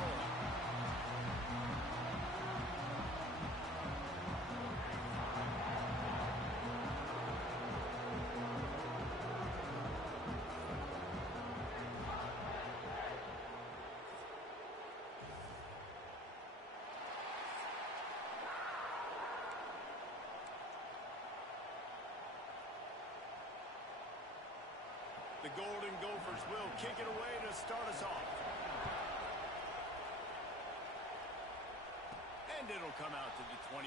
roll. The Golden Gophers will kick it away to start us off. And it'll come out to the 25.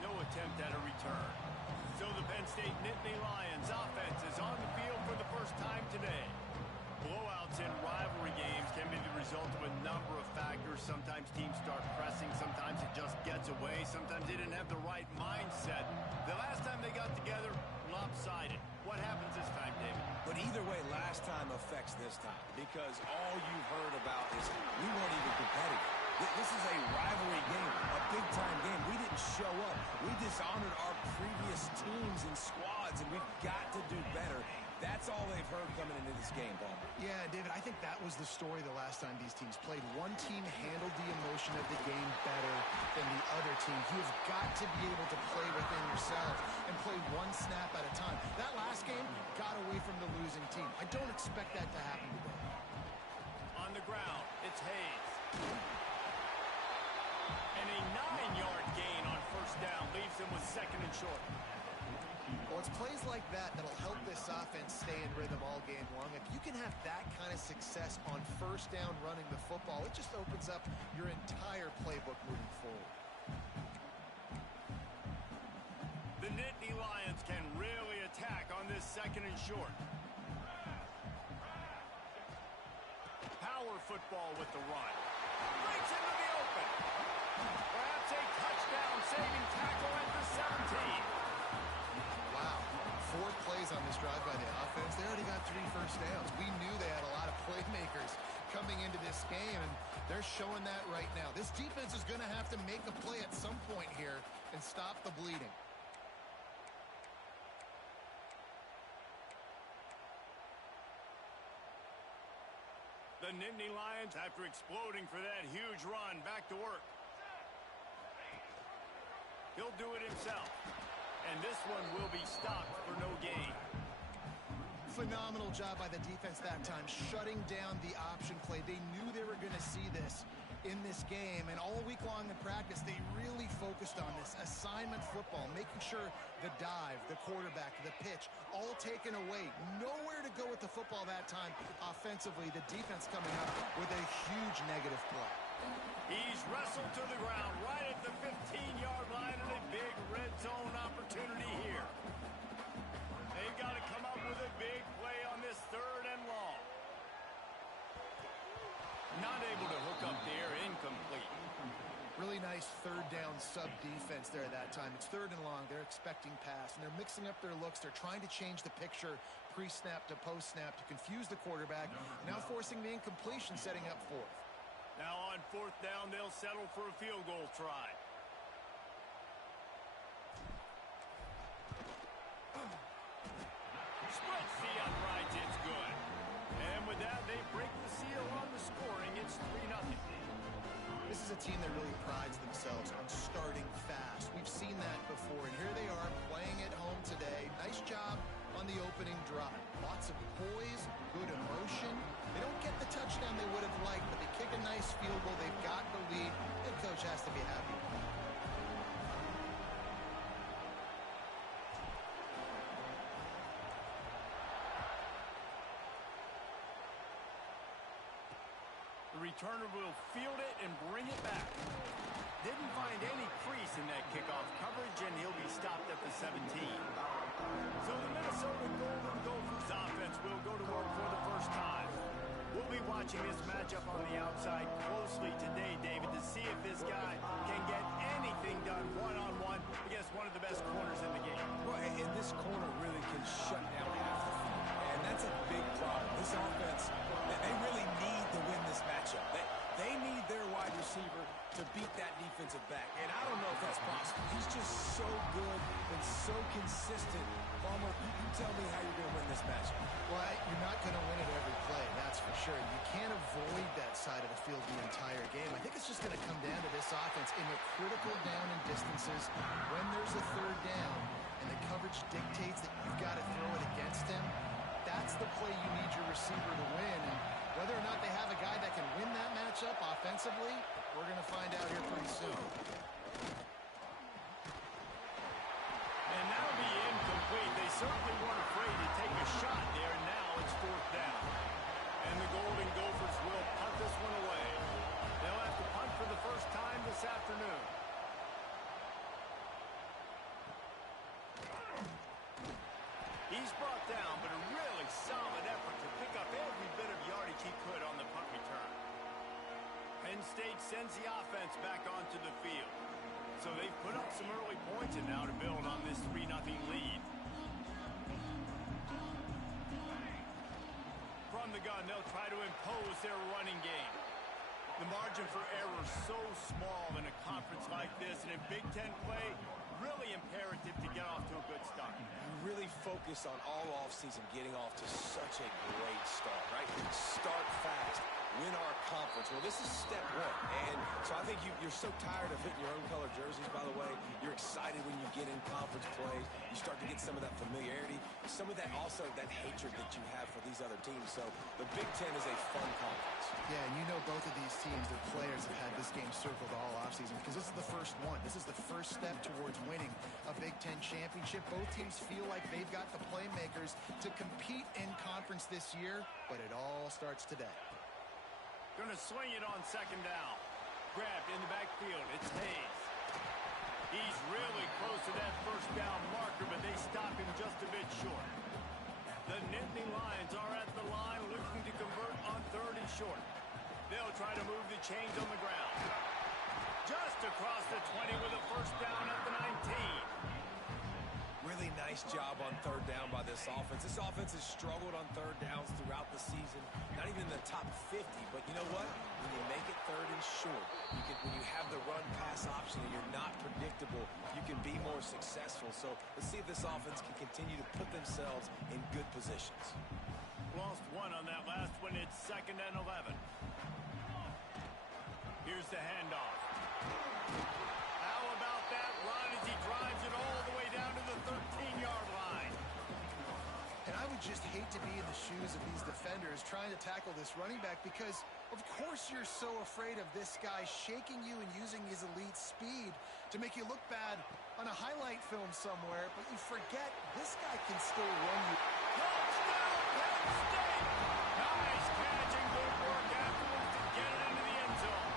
No attempt at a return. So the Penn State Nittany Lions offense is on the field for the first time today. Blowouts in rivalry games can be the result of a number of factors. Sometimes teams start pressing. Sometimes it just gets away. Sometimes they didn't have the right mindset. The last time they got together, lopsided. What happens this time, David? But either way, last time affects this time because all you've heard about is we weren't even competitive. This is a rivalry game, a big-time game. We didn't show up. We dishonored our previous teams and squads, and we've got to do better. That's all they've heard coming into this game, Paul. Yeah, David, I think that was the story the last time these teams played. One team handled the emotion of the game better than the other team. You've got to be able to play within yourself and play one snap at a time. That last game got away from the losing team. I don't expect that to happen today. On the ground, it's Hayes. And a 9-yard gain on first down leaves him with second and short. Well, it's plays like that that'll help this offense stay in rhythm all game long. If you can have that kind of success on first down running the football, it just opens up your entire playbook moving forward. The Nittany Lions can really attack on this second and short. Power football with the run. Breaks into the open. Perhaps a touchdown-saving tackle at the 17. Wow. 4 plays on this drive by the offense. They already got 3 first downs. We knew they had a lot of playmakers coming into this game, and they're showing that right now. This defense is going to have to make a play at some point here and stop the bleeding. The Nittany Lions, after exploding for that huge run, back to work. He'll do it himself. And this one will be stopped for no gain. Phenomenal job by the defense that time, shutting down the option play. They knew they were going to see this in this game, and all week long in practice, they really focused on this assignment football, making sure the dive, the quarterback, the pitch, all taken away. Nowhere to go with the football that time offensively. The defense coming up with a huge negative play. He's wrestled to the ground right at the 15-yard line, and a big red zone opportunity here. They've got to come up with a big play on this third and long. Not able to hook up there, incomplete. Really nice third down sub defense there that time. It's third and long. They're expecting pass, and they're mixing up their looks. They're trying to change the picture pre-snap to post-snap to confuse the quarterback, now forcing the incompletion, setting up fourth. Now on fourth down, they'll settle for a field goal try. Splits the uprights, it's good. And with that, they break the seal on the scoring. It's 3-0. This is a team that really prides themselves on starting fast. We've seen that before, and here they are playing at home today. Nice job on the opening drive. Lots of poise, good emotion. They don't get the touchdown they would have liked, but they kick a nice field goal. They've got the lead. Head coach has to be happy. The returner will field it and bring it back. Didn't find any crease in that kickoff coverage, and he'll be stopped at the 17. So the Minnesota Golden Gophers offense will go to work for the first time. We'll be watching this matchup on the outside closely today, David, to see if this guy can get anything done one-on-one against one of the best corners in the game. Well, and this corner really can shut down half the field, and that's a big problem. This offense, they really need to win this matchup. They need their wide receiver to beat that defensive back, and I don't know if that's possible. He's just so good and so consistent. Palmer, you tell me how you're going to win this matchup. Well, you're not going to win it every play, that's for sure. You can't avoid that side of the field the entire game. I think it's just going to come down to this offense in the critical down and distances when there's a third down and the coverage dictates that you've got to throw it against him. That's the play you need your receiver to win. And whether or not they have a guy that can win that matchup offensively, we're going to find out here pretty soon. And that'll be incomplete. They certainly weren't afraid to take a shot there, and now it's fourth down. And the Golden Gophers will punt this one away. They'll have to punt for the first time this afternoon. He's brought down, but a really solid effort to pick up every bit of yardage he could on the punt return. Penn State sends the offense back onto the field. So they've put up some early points and now to build on this 3-0 lead. From the gun, they'll try to impose their running game. The margin for error is so small in a conference like this, and in Big Ten play, really imperative to get off to a good start. You really focus on all offseason getting off to such a great start, right? Start fast. Win our conference. Well, this is step one. And so I think you're so tired of hitting your own color jerseys, by the way. You're excited when you get in conference plays. You start to get some of that familiarity, some of that also that hatred that you have for these other teams. So the Big Ten is a fun conference. Yeah, and you know both of these teams, their players have had this game circled all offseason because this is the first one. This is the first step towards winning a Big Ten championship. Both teams feel like they've got the playmakers to compete in conference this year, but it all starts today. Going to swing it on second down. Grabbed in the backfield. It's Hayes. He's really close to that first down marker, but they stop him just a bit short. The Nittany Lions are at the line looking to convert on third and short. They'll try to move the chains on the ground. Just across the 20 with a first down at the 19. Really nice job on third down by this offense. This offense has struggled on third downs throughout the season. Not even in the top 50, but you know what? When you make it third and short, when you have the run-pass option and you're not predictable, you can be more successful. So let's see if this offense can continue to put themselves in good positions. Lost one on that last one. It's 2nd and 11. Here's the handoff. How about that run as he drives it all the way down to the 13-yard line? And I would just hate to be in the shoes of these defenders trying to tackle this running back because, of course, you're so afraid of this guy shaking you and using his elite speed to make you look bad on a highlight film somewhere, but you forget this guy can still run you. Touchdown, Penn State! Nice catch and good work afterwards to get it into the end zone.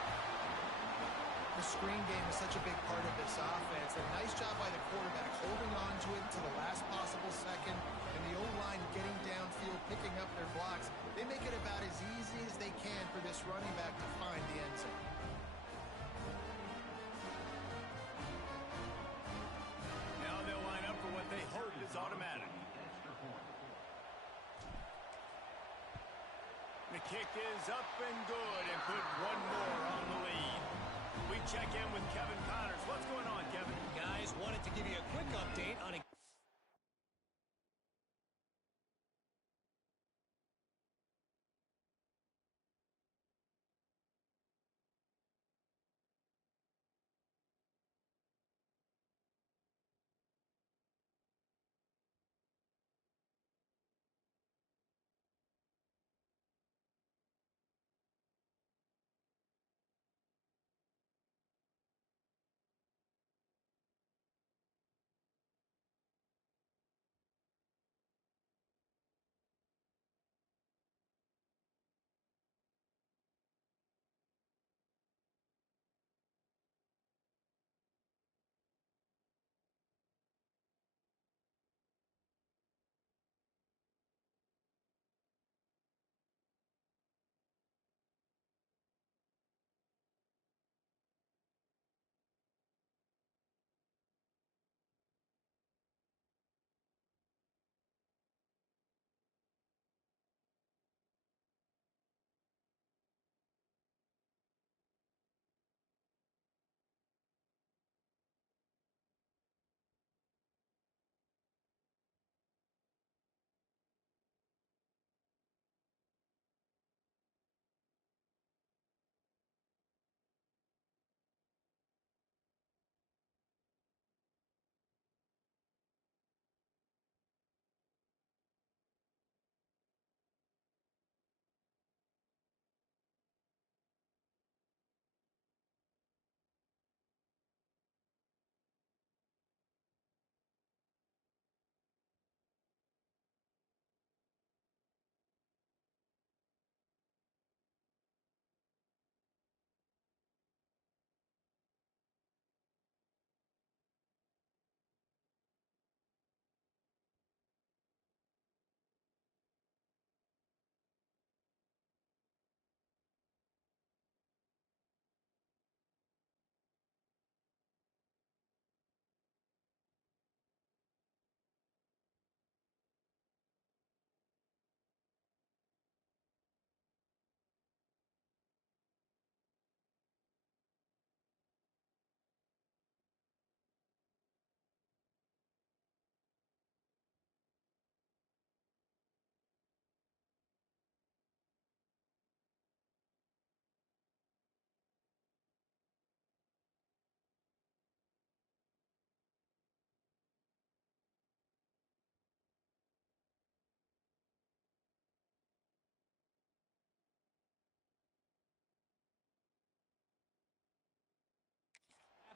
The screen game is such a big part of this offense. A nice job by the quarterback holding on to it to the last possible second, and the O-line getting downfield, picking up their blocks. They make it about as easy as they can for this running back to find the end zone. Now they'll line up for what they hope is automatic. The kick is up and good and put one more on the lead. We check in with Kevin Connors. What's going on, Kevin? Guys, wanted to give you a quick update on a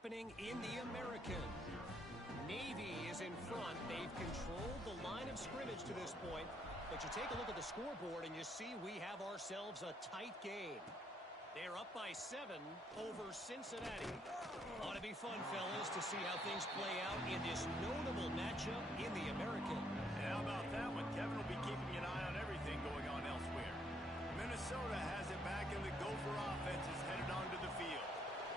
happening in the American. Navy is in front. They've controlled the line of scrimmage to this point. But you take a look at the scoreboard and you see we have ourselves a tight game. They're up by 7 over Cincinnati. Ought to be fun, fellas, to see how things play out in this notable matchup in the American. And how about that one? Kevin will be keeping an eye on everything going on elsewhere. Minnesota has it back, and the Gopher offense is headed onto the field.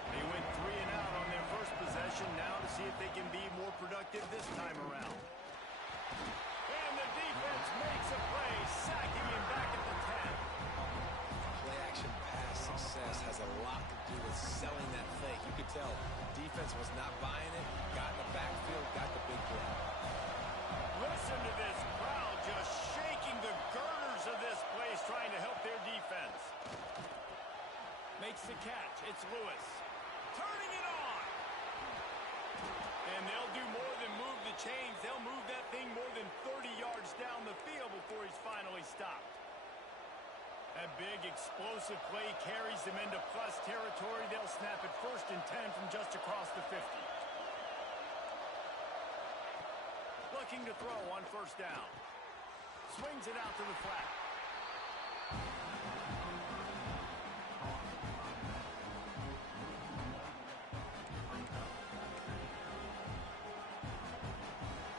They went 3 and out on their first possession, now to see if they can be more productive this time around. And the defense makes a play, sacking him back at the 10. Play-action pass success has a lot to do with selling that fake. You could tell defense was not buying it, got in the backfield, got the big play. Listen to this crowd just shaking the girders of this place, trying to help their defense. Makes the catch. It's Lewis. Turning it on. And they'll do more than move the chains. They'll move that thing more than 30 yards down the field before he's finally stopped. That big explosive play carries them into plus territory. They'll snap it 1st and 10 from just across the 50. Looking to throw on 1st down. Swings it out to the flat.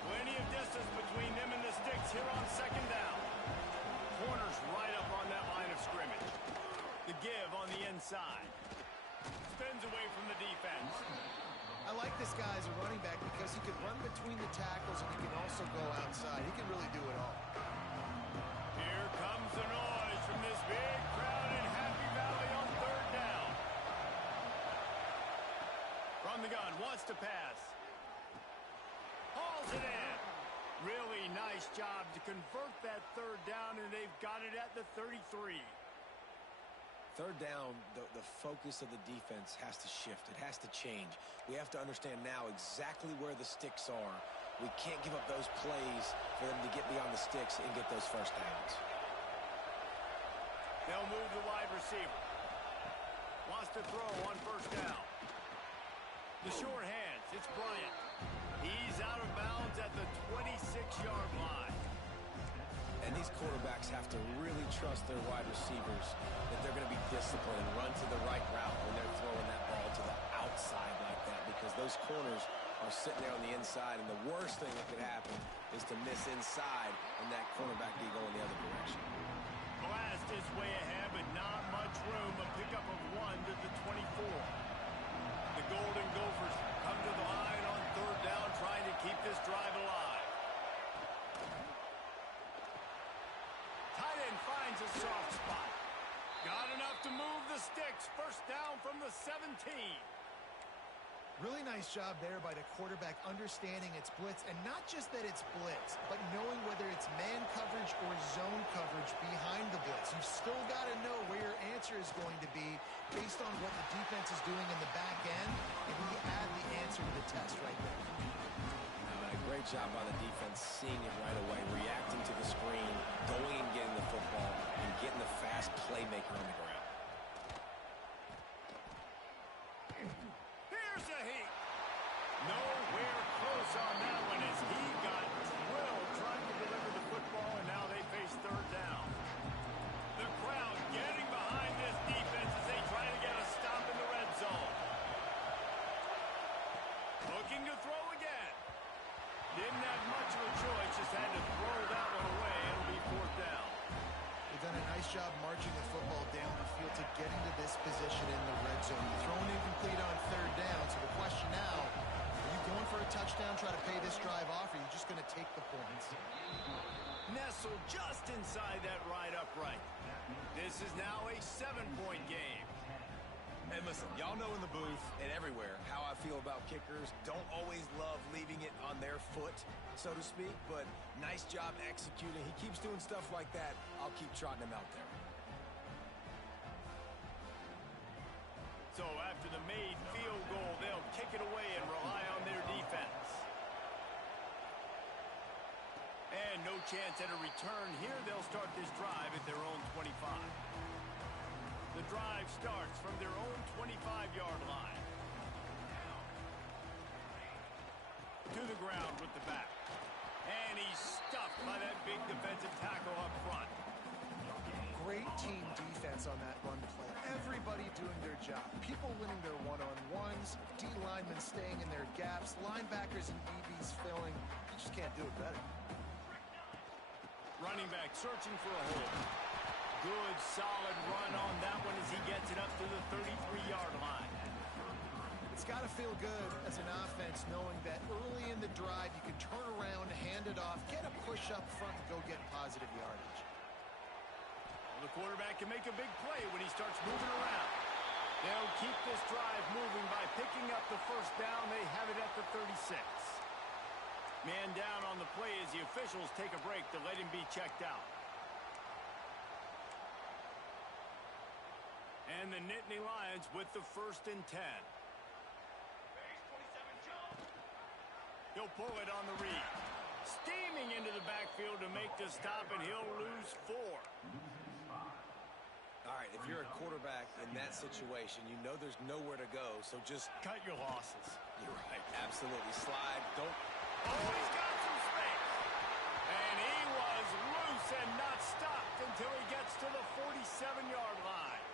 Plenty of distance between them and the sticks here on 2nd down. Corner's right up on that line of scrimmage. The give on the inside. Spins away from the defense. I like this guy as a running back because he can run between the tackles and he can also go outside. He can really do it all. Here comes the noise from this big crowd in Happy Valley on 3rd down. From the gun, wants to pass. Hauls it in. Really nice job to convert that 3rd down, and they've got it at the 33. 3rd down, the focus of the defense has to shift. It has to change. We have to understand now exactly where the sticks are. We can't give up those plays for them to get beyond the sticks and get those 1st downs. They'll move the wide receiver. Wants to throw on 1st down. The short hands, it's Bryant. He's out of bounds at the 26-yard line. And these quarterbacks have to really trust their wide receivers that they're going to be disciplined and run to the right route when they're throwing that ball to the outside like that, because those corners are sitting there on the inside, and the worst thing that could happen is to miss inside and that cornerback be going the other direction. Blast is way ahead, but not much room. A pickup of 1 to the 24. The Golden Gophers come to the line on 3rd down, trying to keep this drive alive. Tight end finds a soft spot. Got enough to move the sticks. 1st down from the 17. Really nice job there by the quarterback understanding it's blitz, and not just that it's blitz, but knowing whether it's man coverage or zone coverage behind the blitz. You've still got to know where your answer is going to be based on what the defense is doing in the back end, and you add the answer to the test right there. A great job by the defense, seeing it right away, reacting to the screen, going and getting the football, and getting the fast playmaker on the ground. Here's a heat. Nowhere close on that one as he got drilled trying to deliver the football, and now they face 3rd down. The crowd getting behind this defense as they try to get a stop in the red zone. Looking to throw again. Didn't have much of a choice, just had to throw that one away. It'll be 4th down. They've done a nice job marching the football down the field to get into this position in the red zone. Throwing incomplete on 3rd down, so the question now, are you going for a touchdown, try to pay this drive off, or are you just going to take the points? Nestled just inside that right upright. This is now a 7-point game. And listen, y'all know in the booth and everywhere how I feel about kickers. Don't always love leaving it on their foot, so to speak, but nice job executing. He keeps doing stuff like that. I'll keep trotting him out there. So after the made field goal, they'll kick it away and rely on their defense. And no chance at a return here. They'll start this drive at their own 25. The drive starts from their own 25-yard line. to the ground with the back. And he's stuffed by that big defensive tackle up front. Great team defense on that run play. Everybody doing their job. People winning their one-on-ones, D linemen staying in their gaps, linebackers and DBs filling. You just can't do it better. Running back searching for a hole. Good, solid run on that one as he gets it up to the 33-yard line. It's got to feel good as an offense knowing that early in the drive you can turn around, hand it off, get a push up front, and go get positive yardage. Well, the quarterback can make a big play when he starts moving around. They'll keep this drive moving by picking up the first down. They have it at the 36. Man down on the play as the officials take a break to let him be checked out. And the Nittany Lions with the 1st and 10. He'll pull it on the read. Steaming into the backfield to make the stop, and he'll lose 4. All right, if you're a quarterback in that situation, you know there's nowhere to go, so just cut your losses. You're right. Absolutely. Slide. Don't. Oh, he's got some space. And he was loose and not stopped until he gets to the 47-yard line.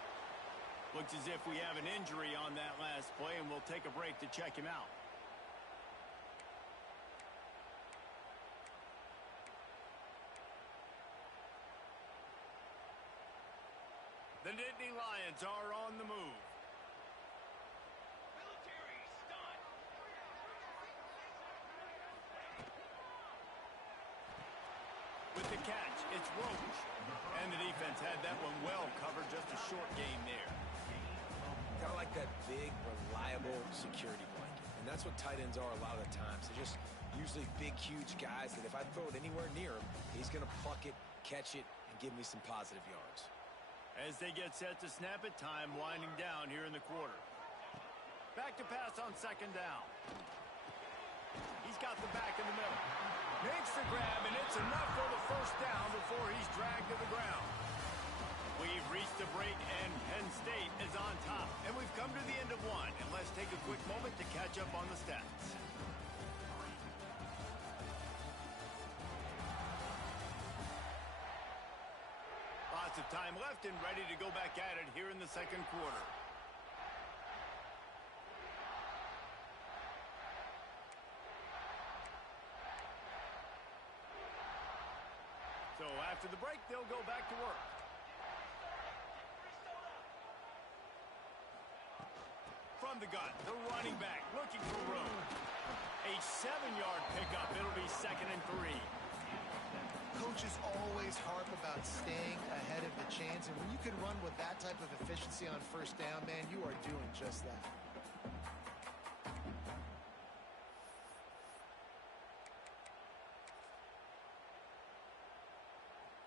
Looks as if we have an injury on that last play, and we'll take a break to check him out. The Nittany Lions are on the move. With the catch, it's Roach. And the defense had that one well covered, just a short game there. Kind of like that big, reliable security blanket. And that's what tight ends are a lot of the times. They're just usually big, huge guys that if I throw it anywhere near him, he's going to pluck it, catch it, and give me some positive yards. As they get set to snap it, time winding down here in the quarter. Back to pass on 2nd down. He's got the back in the middle. Makes the grab, and it's enough for the 1st down before he's dragged to the ground. We've reached the break, and Penn State is on top. And we've come to the end of one. And let's take a quick moment to catch up on the stats. Lots of time left and ready to go back at it here in the 2nd quarter. So after the break, they'll go back to work. From the gun, the running back looking for room. A 7-yard pickup. It'll be 2nd and 3. Coaches always harp about staying ahead of the chains, and when you can run with that type of efficiency on 1st down, man, you are doing just that.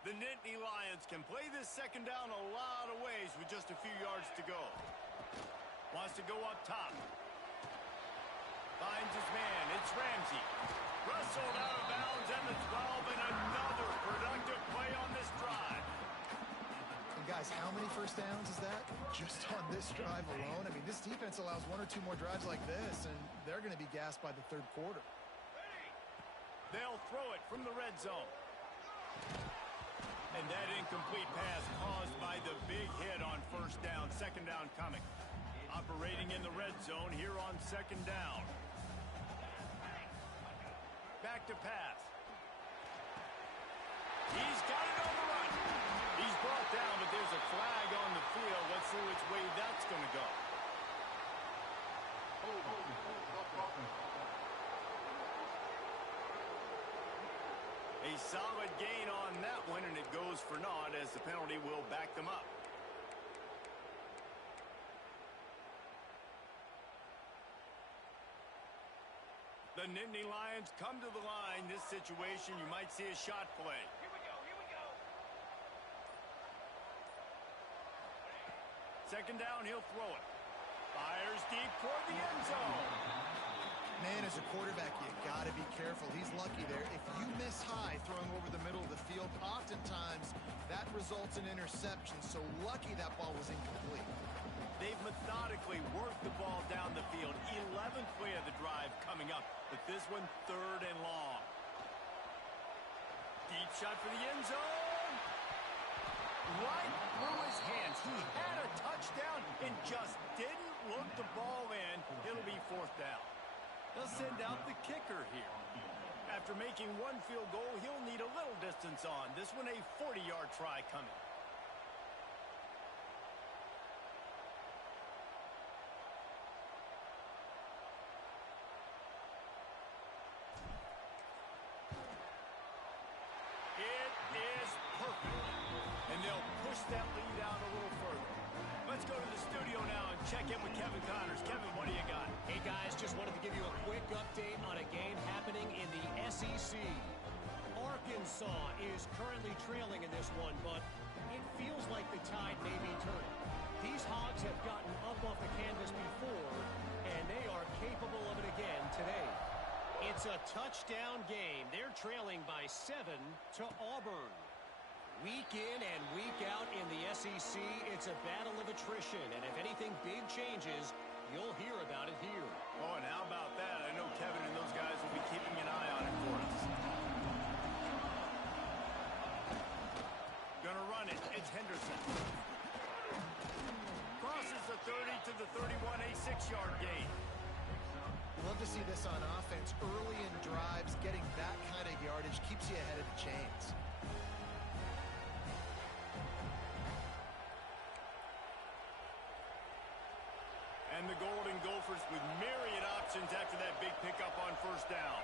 The Nittany Lions can play this 2nd down a lot of ways with just a few yards to go. Wants to go up top. Finds his man. It's Ramsey. Wrestled out of bounds at the 12, and another productive play on this drive. And guys, how many 1st downs is that? Just on this drive alone? I mean, this defense allows 1 or 2 more drives like this, and they're going to be gassed by the 3rd quarter. They'll throw it from the red zone. And that incomplete pass caused by the big hit on 1st down. 2nd down coming. Operating in the red zone here on 2nd down. Back to pass. He's got it on the run. He's brought down, but there's a flag on the field. Let's see which way that's going to go. A solid gain on that one, and it goes for naught as the penalty will back them up. The Nittany Lions come to the line. This situation, you might see a shot play. Here we go. 2nd down, he'll throw it. Fires deep toward the end zone. Man, as a quarterback, you got to be careful. He's lucky there. If you miss high throwing over the middle of the field, oftentimes that results in interception. So lucky that ball was incomplete. They've methodically worked the ball down the field. 11th play of the drive coming up, but this one 3rd and long. Deep shot for the end zone. Right through his hands. He had a touchdown and just didn't look the ball in. It'll be 4th down. They'll send out the kicker here. After making one field goal, he'll need a little distance on. This one a 40-yard try coming. It is perfect. And they'll push that lead out a little further. Let's go to the studio now and check in with Kevin Connors. Kevin, what do you got? Hey, guys, just wanted to give you a quick update on a game happening in the SEC. Arkansas is currently trailing in this one, but it feels like the tide may be turning. These Hogs have gotten up off the canvas before, and they are capable of it again today. It's a touchdown game. They're trailing by 7 to Auburn. Week in and week out in the SEC, it's a battle of attrition, and if anything big changes, you'll hear about it here. Oh, and how about that? I know Kevin and those guys will be keeping an eye on it for us. Gonna run it. It's Henderson. Crosses the 30 to the 31, a 6-yard gain. Love to see this on offense. Early in drives, getting that kind of yardage keeps you ahead of the chains. And the Golden Gophers with myriad options after that big pickup on 1st down.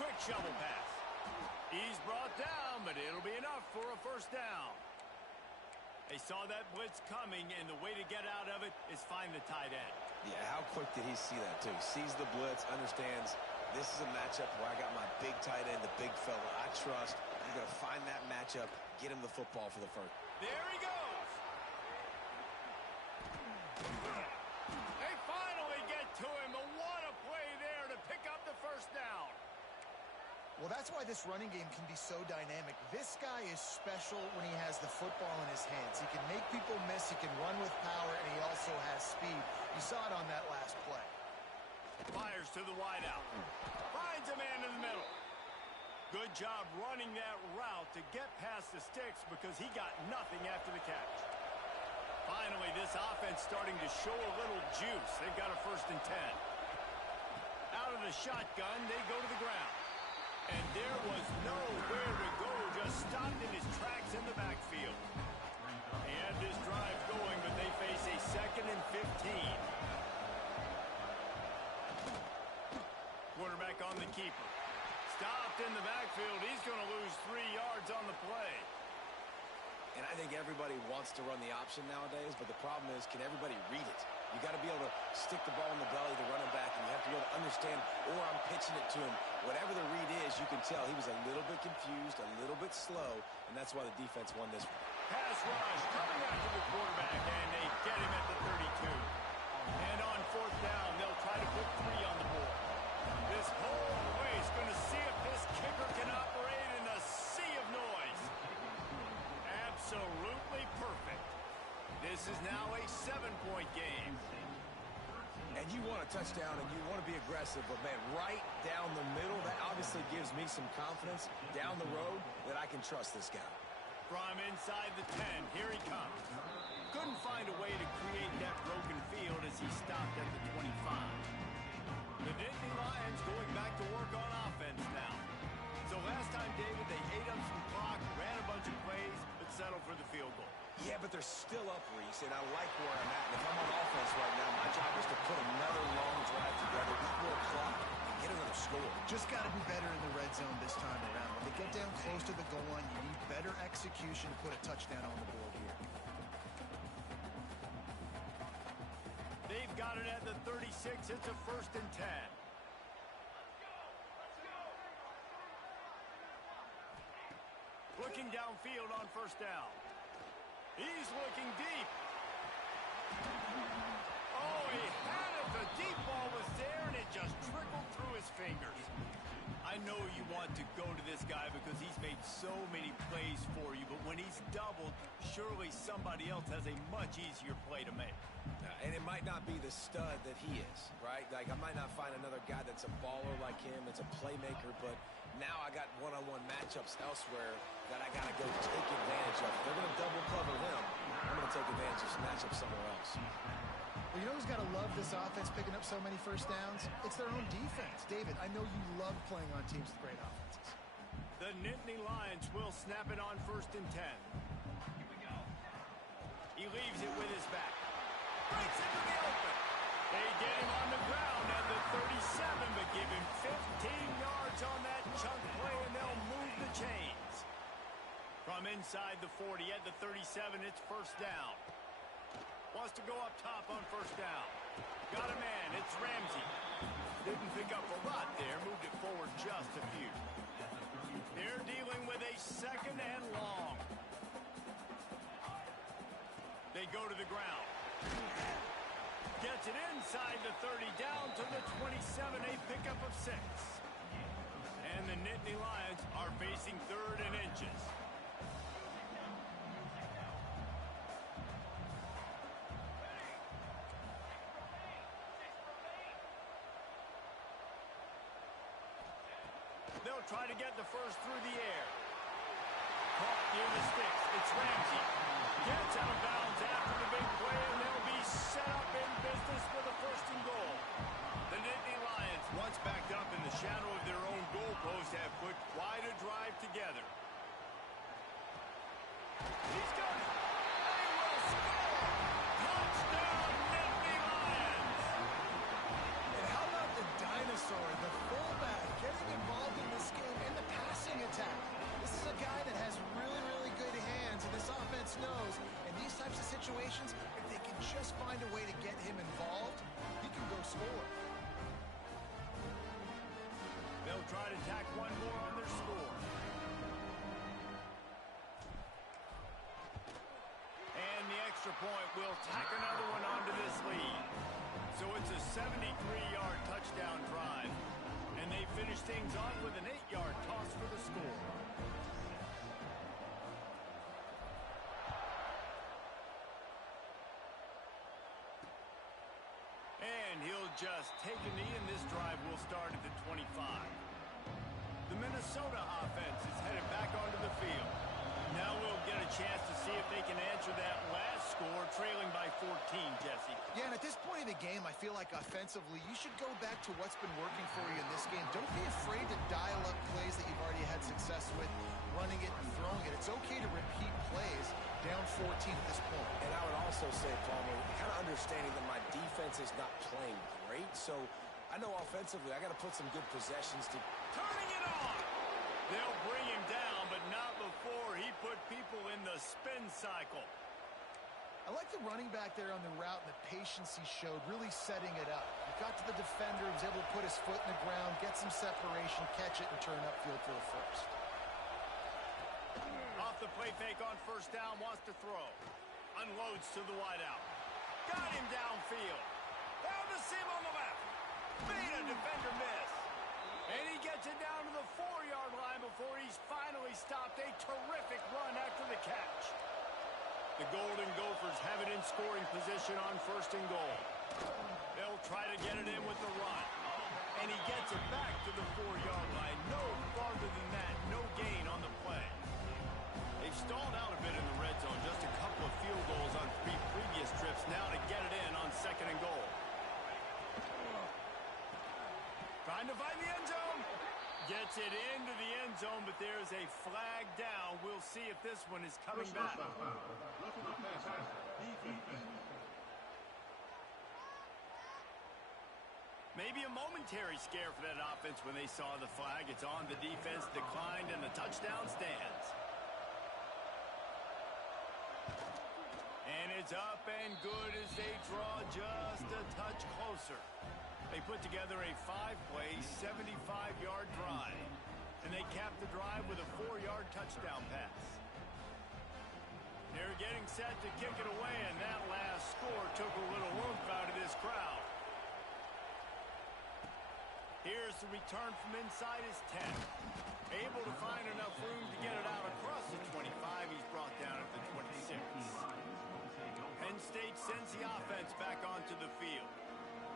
Quick shovel pass. He's brought down, but it'll be enough for a 1st down. They saw that blitz coming, and the way to get out of it is find the tight end. Yeah, how quick did he see that, too? Sees the blitz, understands this is a matchup where I got my big tight end, the big fella. I trust. I'm going to find that matchup, get him the football for the 1st. There he goes. They finally get to him, but what a play there to pick up the 1st down. Well, that's why this running game can be so dynamic. This guy is special when he has the football in his hands. He can make people miss, he can run with power, and he also has speed. You saw it on that last play. Fires to the wideout. Finds a man in the middle. Good job running that route to get past the sticks because he got nothing after the catch. Finally, this offense starting to show a little juice. They've got a 1st and 10. Out of the shotgun, they go to the ground. And there was nowhere to go, just stopped in his tracks in the backfield. They had this drive going, but they face a 2nd and 15. Quarterback on the keeper. Stopped in the backfield. He's going to lose 3 yards on the play. And I think everybody wants to run the option nowadays, but the problem is, can everybody read it? You got to be able to stick the ball in the belly of the running back, and you have to be able to understand, or I'm pitching it to him. Whatever the read is, you can tell he was a little bit confused, a little bit slow, and that's why the defense won this one. Pass rush coming after the quarterback, and they get him at the 32. And on 4th down, they'll try to put 3 on the board. This whole place going to see if this kicker can operate in the sea of noise. Absolutely perfect. This is now a 7-point game. And you want a touchdown and you want to be aggressive, but, man, right down the middle, that obviously gives me some confidence down the road that I can trust this guy. From inside the 10, here he comes. Couldn't find a way to create that broken field as he stopped at the 25. The Nittany Lions going back to work on offense now. So last time, David, they ate up some clock, ran a bunch of plays, but settled for the field goal. Yeah, but they're still up, Reese, and I like where I'm at. And if I'm on offense right now, my job is to put another long drive together, equal clock, and get another score. Just got to be better in the red zone this time around. When they get down close to the goal line, you need better execution to put a touchdown on the board here. They've got it at the 36. It's a 1st and 10. Looking downfield on 1st down. He's looking deep. Oh, he had it. The deep ball was there, and it just trickled through his fingers. I know you want to go to this guy because he's made so many plays for you, but when he's doubled, surely somebody else has a much easier play to make. And it might not be the stud that he is, right? Like, I might not find another guy that's a baller like him, that's a playmaker, but now I got one-on-one matchups elsewhere that I got to go take advantage of. If they're going to double cover him, I'm going to take advantage of some matchups somewhere else. Well, you know who's got to love this offense picking up so many first downs? It's their own defense. David, I know you love playing on teams with great offenses. The Nittany Lions will snap it on 1st and 10. He leaves it with his back. Breaks into the open. They get him on the ground at the 37, but give him 15 yards on that chunk play, and they'll move the chains. From inside the 40 at the 37, it's 1st down. Wants to go up top on 1st down. Got a man. It's Ramsey. Didn't pick up a lot there. Moved it forward just a few. They're dealing with a 2nd and long. They go to the ground. Gets it inside the 30, down to the 27, a pickup of 6. And the Nittany Lions are facing 3rd and inches. They'll try to get the first through the air. Caught near the sticks. It's Ramsey. Gets out of bounds after the big play, and they'll be set up in business for the 1st and goal. The Nittany Lions, once backed up in the shadow of their own goalpost, have put quite a drive together. He's got it. They will score. Touchdown, Nittany Lions. And how about the dinosaur, the fullback, getting involved in this game in the passing attack? This is a guy that has really, really good hands, and this offense knows in these types of situations, if they can just find a way to get him involved, he can go score. They'll try to tack one more on their score. And the extra point will tack another one onto this lead. So it's a 73-yard touchdown drive. And they finish things off with an 8-yard toss for the score. And he'll just take a knee, and this drive will start at the 25. The Minnesota offense is headed back onto the field. Now we'll get a chance to see if they can answer that last score, trailing by 14, Jesse. Yeah, and at this point in the game, I feel like offensively, you should go back to what's been working for you in this game. Don't be afraid to dial up plays that you've already had success with, running it and throwing it. It's okay to repeat plays down 14 at this point. And I would also say, Palmer, kind of understanding that my defense is not playing great, so I know offensively I got to put some good possessions to... Turning it on! They'll bring him down, but not before he put people in the spin cycle. I like the running back there on the route and the patience he showed, really setting it up. He got to the defender, was able to put his foot in the ground, get some separation, catch it, and turn upfield for the first. Off the play fake on 1st down, wants to throw. Unloads to the wideout. Got him downfield. Found the seam on the left. Made a defender miss. And he gets it down to the 4-yard line before he's finally stopped. A terrific run after the catch. The Golden Gophers have it in scoring position on 1st and goal. They'll try to get it in with the run. And he gets it back to the 4-yard line. No farther than that. No gain on the play. They've stalled out a bit in the red zone. Just a couple of field goals on 3 previous trips now to get it in on 2nd and goal. Trying to find the end zone. Gets it into the end zone, but there's a flag down. We'll see if this one is coming back. Maybe a momentary scare for that offense when they saw the flag. It's on. The defense declined, and the touchdown stands. And it's up and good as they draw just a touch closer. They put together a 5-play, 75-yard drive. And they capped the drive with a 4-yard touchdown pass. They're getting set to kick it away, and that last score took a little oomph out of this crowd. Here's the return from inside his 10. Able to find enough room to get it out across the 25. He's brought down at the 26. Penn State sends the offense back onto the field.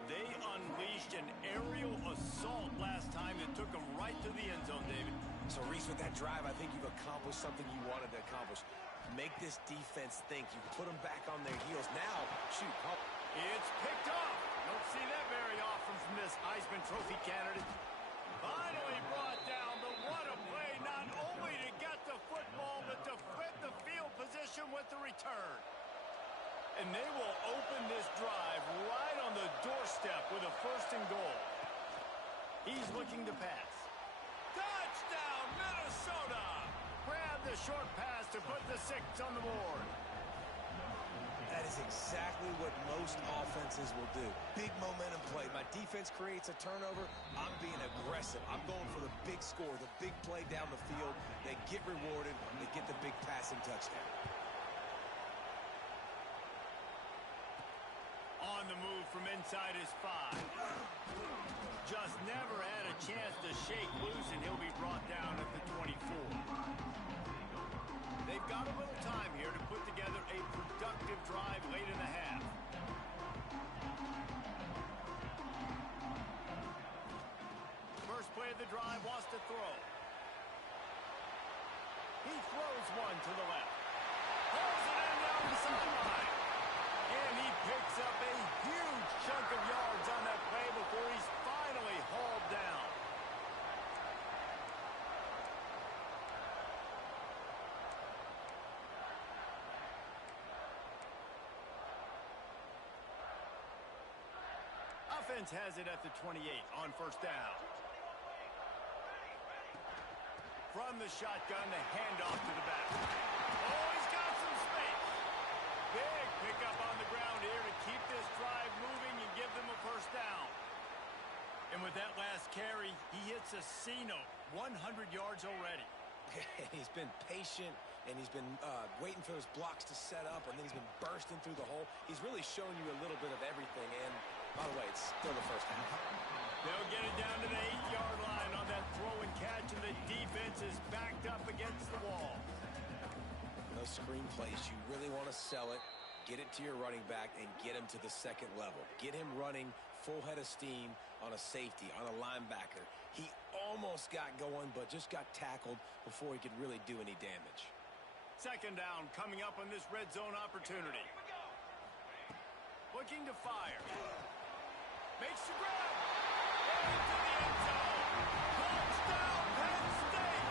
They unleashed an aerial assault last time that took them right to the end zone, David. So, Reese, with that drive, I think you've accomplished something you wanted to accomplish. Make this defense think. You put them back on their heels. Now, shoot. It's picked off. Don't see that very often from this Heisman Trophy candidate. Finally brought down, but what a play. Not only to get the football, but to flip the field position with the return. And they will open this drive right on the doorstep with a 1st and goal. He's looking to pass. Touchdown, Minnesota! Grab the short pass to put the 6 on the board. That is exactly what most offenses will do. Big momentum play. My defense creates a turnover. I'm being aggressive. I'm going for the big score, the big play down the field. They get rewarded. They get the big passing touchdown. On the move from inside his 5. Just never had a chance to shake loose, and he'll be brought down at the 24. They've got a little time here to put together a productive drive late in the half. First play of the drive, wants to throw. He throws one to the left. Pulls it in down the sideline. And he picks up a huge chunk of yards on that play before he's finally hauled down. Offense has it at the 28 on 1st down. From the shotgun, the handoff to the back. Oh, he's got some space. Big pickup on the ground here to keep this drive moving and give them a 1st down. And with that last carry, he hits a C-note, 100 yards already. He's been patient, and he's been waiting for those blocks to set up, and then he's been bursting through the hole. He's really shown you a little bit of everything, and by the way, it's still the 1st half. They'll get it down to the 8-yard line on that throw and catch, and the defense is backed up against the wall. Those screen plays, you really want to sell it, get it to your running back, and get him to the 2nd level. Get him running full head of steam on a safety, on a linebacker. He almost got going, but just got tackled before he could really do any damage. 2nd down coming up on this red zone opportunity. Looking to fire. Makes the grab. Into the end zone. Touchdown, Penn State.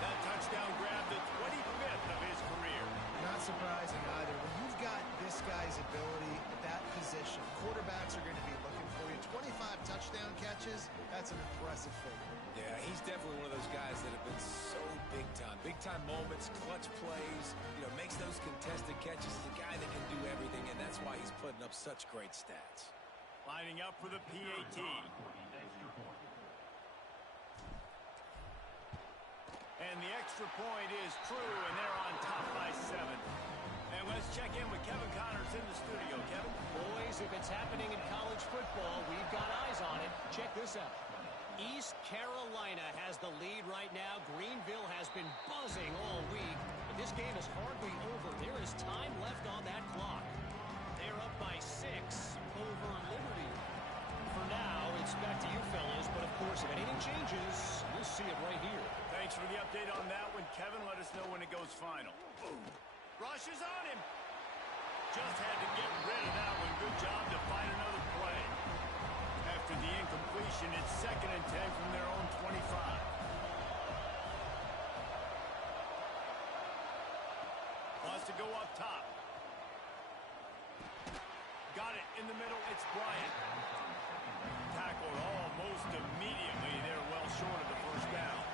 That touchdown grab, the 25th of his career. Not surprising either. When you've got this guy's ability at that position, quarterbacks are going to be looking for you. 25 touchdown catches, that's an impressive figure. Yeah, he's definitely one of those guys that have been so big time. Big time moments, clutch plays, makes those contested catches. He's a guy that can do everything, and that's why he's putting up such great stats. Lining up for the PAT. And the extra point is true, and they're on top by 7. And let's check in with Kevin Connors in the studio. Kevin? Boys, if it's happening in college football, we've got eyes on it. Check this out. East Carolina has the lead right now. Greenville has been buzzing all week, but this game is hardly over. There is time left on that clock. They're up by 6 over Liberty. For now, it's back to you fellas, but of course, if anything changes, you'll see it right here. Thanks for the update on that one, Kevin. Let us know when it goes final. Rush is on him. Just had to get rid of that one. Good job to find another play. After the incompletion, it's 2nd and 10 from their own 25. Wants to go up top. Got it in the middle. It's Bryant. Tackled almost immediately. They're well short of the 1st down.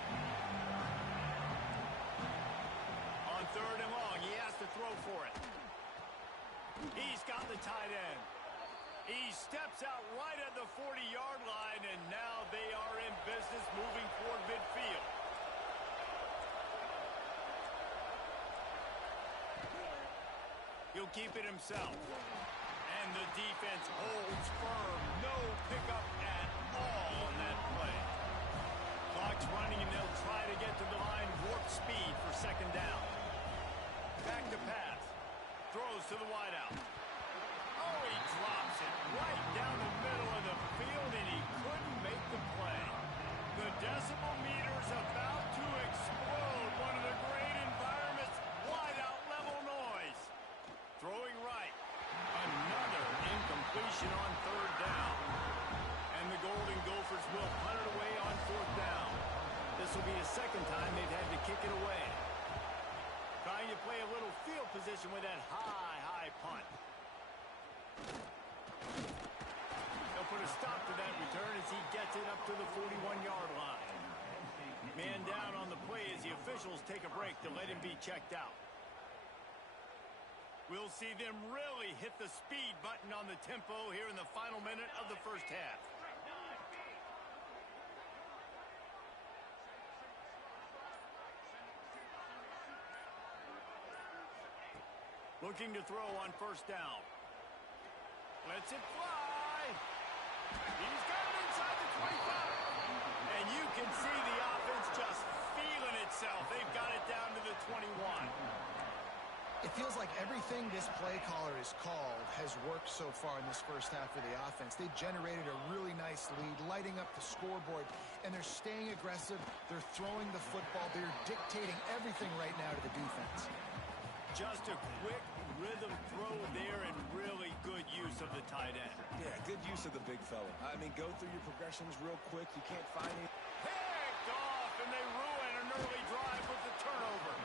On 3rd and long, he has to throw for it. He's got the tight end. He steps out right at the 40-yard line, and now they are in business moving toward midfield. He'll keep it himself. And the defense holds firm. No pickup at all on that play. Clock's running, and they'll try to get to the line warp speed for second down. Back to pass. Throws to the wideout. Oh, he drops it right down the middle of the field, and he couldn't make the play. The decibel meter's about to explode. One of the great environments. Wideout level noise. Throwing right. Another incompletion on third down. And the Golden Gophers will punt it away on fourth down. This will be the second time they've had to kick it away. Trying to play a little field position with that high punt. They'll put a stop to that return as he gets it up to the 41-yard line. Man down on the play as the officials take a break to let him be checked out. We'll see them really hit the speed button on the tempo here in the final minute of the first half. Looking to throw on first down. Lets it fly. He's got it inside the 25. And you can see the offense just feeling itself. They've got it down to the 21. It feels like everything this play caller has called has worked so far in this first half for the offense. They generated a really nice lead, lighting up the scoreboard, and they're staying aggressive. They're throwing the football. They're dictating everything right now to the defense. Just a quick rhythm throw there and really good use of the tight end. Yeah, good use of the big fella. I mean, go through your progressions real quick. You can't find it. Picked off, and they ruin an early drive with the turnover.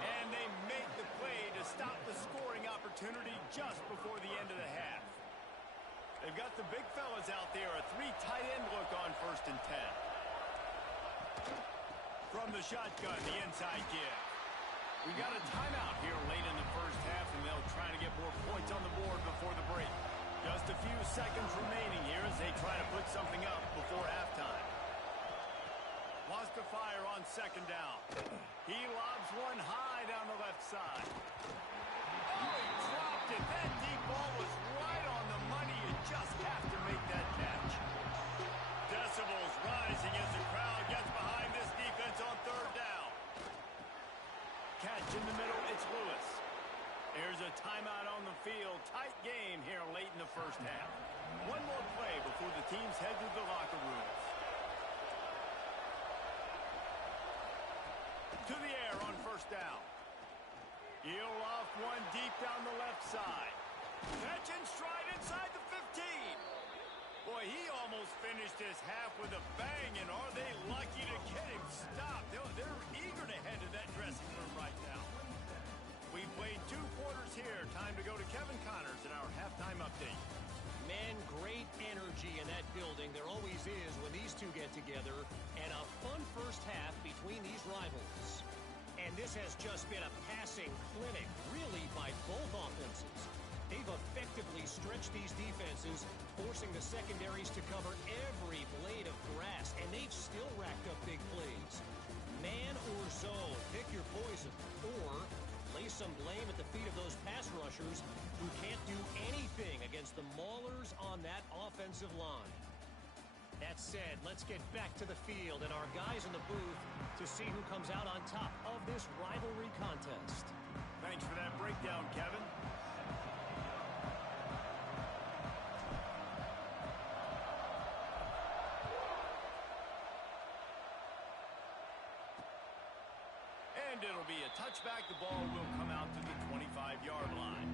And they make the play to stop the scoring opportunity just before the end of the half. They've got the big fellas out there, a three tight end look on 1st and 10. From the shotgun, the inside give. We got a timeout here late in the first half, and they'll try to get more points on the board before the break. Just a few seconds remaining here as they try to put something up before halftime. Wants to fire on second down. He lobs one high down the left side. Oh, he dropped it. That deep ball was right on the money. You just have to make that catch. Decibels rising as the crowd gets behind this defense on third down. Catch in the middle, it's Lewis. There's a timeout on the field. Tight game here late in the first half. One more play before the teams head to the locker rooms. To the air on first down. He'll off one deep down the left side. Catch in stride inside the 15. Boy, he almost finished his half with a bang, and are they lucky to get him stopped? They're eager to head to that dressing room right now. We've played 2 quarters here. Time to go to Kevin Connors in our halftime update. Man, great energy in that building. There always is when these two get together. And a fun first half between these rivals. And this has just been a passing clinic, really, by both offenses. They've effectively stretched these defenses, forcing the secondaries to cover every blade of grass, and they've still racked up big plays. Man or zone, pick your poison. Or lay some blame at the feet of those pass rushers who can't do anything against the maulers on that offensive line. That said, let's get back to the field and our guys in the booth to see who comes out on top of this rivalry contest. Thanks for that breakdown, Kevin. And it'll be a touchback. The ball will come out to the 25-yard line.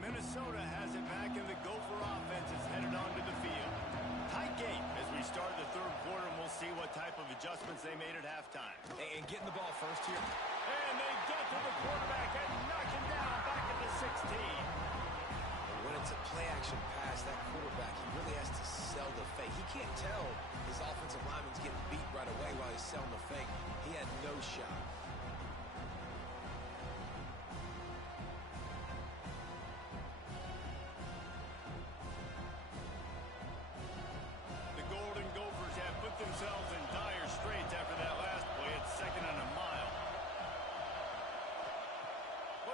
Minnesota has it back, and the Gopher offense is headed onto the field. Tight game as we start the third quarter, and we'll see what type of adjustments they made at halftime. And getting the ball first here. And they get to the quarterback and knock him down back at the 16. When it's a play-action pass, that quarterback, he really has to sell the fake. He can't tell his offensive lineman's getting beat right away while he's selling the fake. He had no shot. The Golden Gophers have put themselves in dire straits after that last play. It's 2nd and a mile.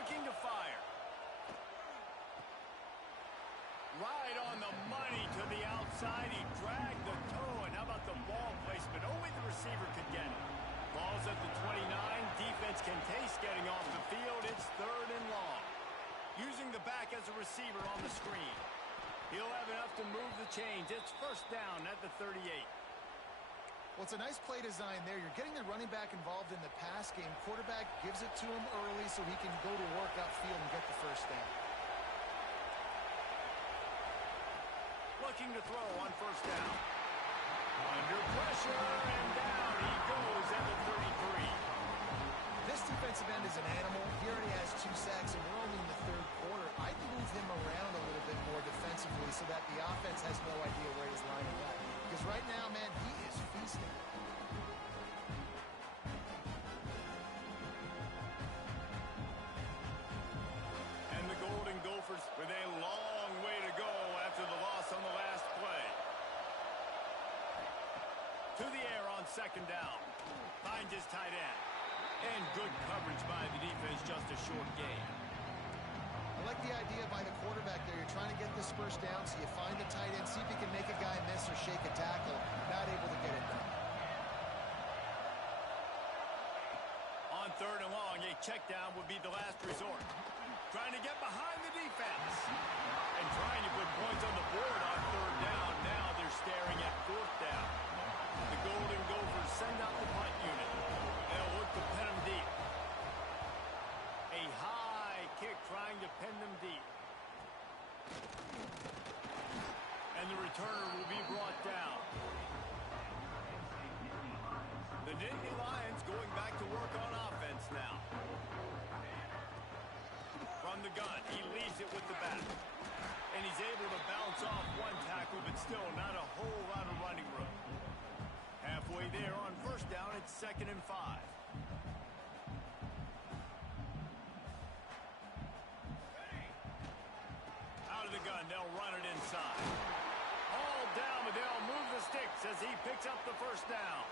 Looking to fire. Right on the money to the outside. side. He dragged the toe. And how about the ball placement? Only the receiver could get it. Ball's at the 29. Defense can taste getting off the field. It's 3rd and long. Using the back as a receiver on the screen. He'll have enough to move the chains. It's 1st down at the 38. Well, it's a nice play design there. You're getting the running back involved in the pass game. Quarterback gives it to him early so he can go to work upfield and get the 1st down. Looking to throw on 1st down. Under pressure, and down he goes at the 33. This defensive end is an animal. He already has 2 sacks, and we're only in the 3rd quarter. I'd move him around a little bit more defensively so that the offense has no idea where he's lining up. Because right now, man, he is feasting. And the Golden Gophers with a long way to go after the loss on the last play. To the air on 2nd down. Finds his tight end. And good coverage by the defense, just a short gain. I like the idea by the quarterback there. You're trying to get this 1st down, so you find the tight end, see if you can make a guy miss or shake a tackle. Not able to get it done. On 3rd and long, a check down would be the last resort. Trying to get behind the defense. And trying to put points on the board on 3rd down. Now they're staring at 4th down. The Golden Gophers send out the punt unit. They'll look to pin them deep. A high kick trying to pin them deep. And the returner will be brought down. The Nittany Lions going back to work on offense now. From the gun, he leaves it with the back. And he's able to bounce off 1 tackle, but still not a whole lot of running room. Halfway there on 1st down, it's 2nd and 5. Out of the gun, they'll run it inside. All down, but they'll move the sticks as he picks up the 1st down.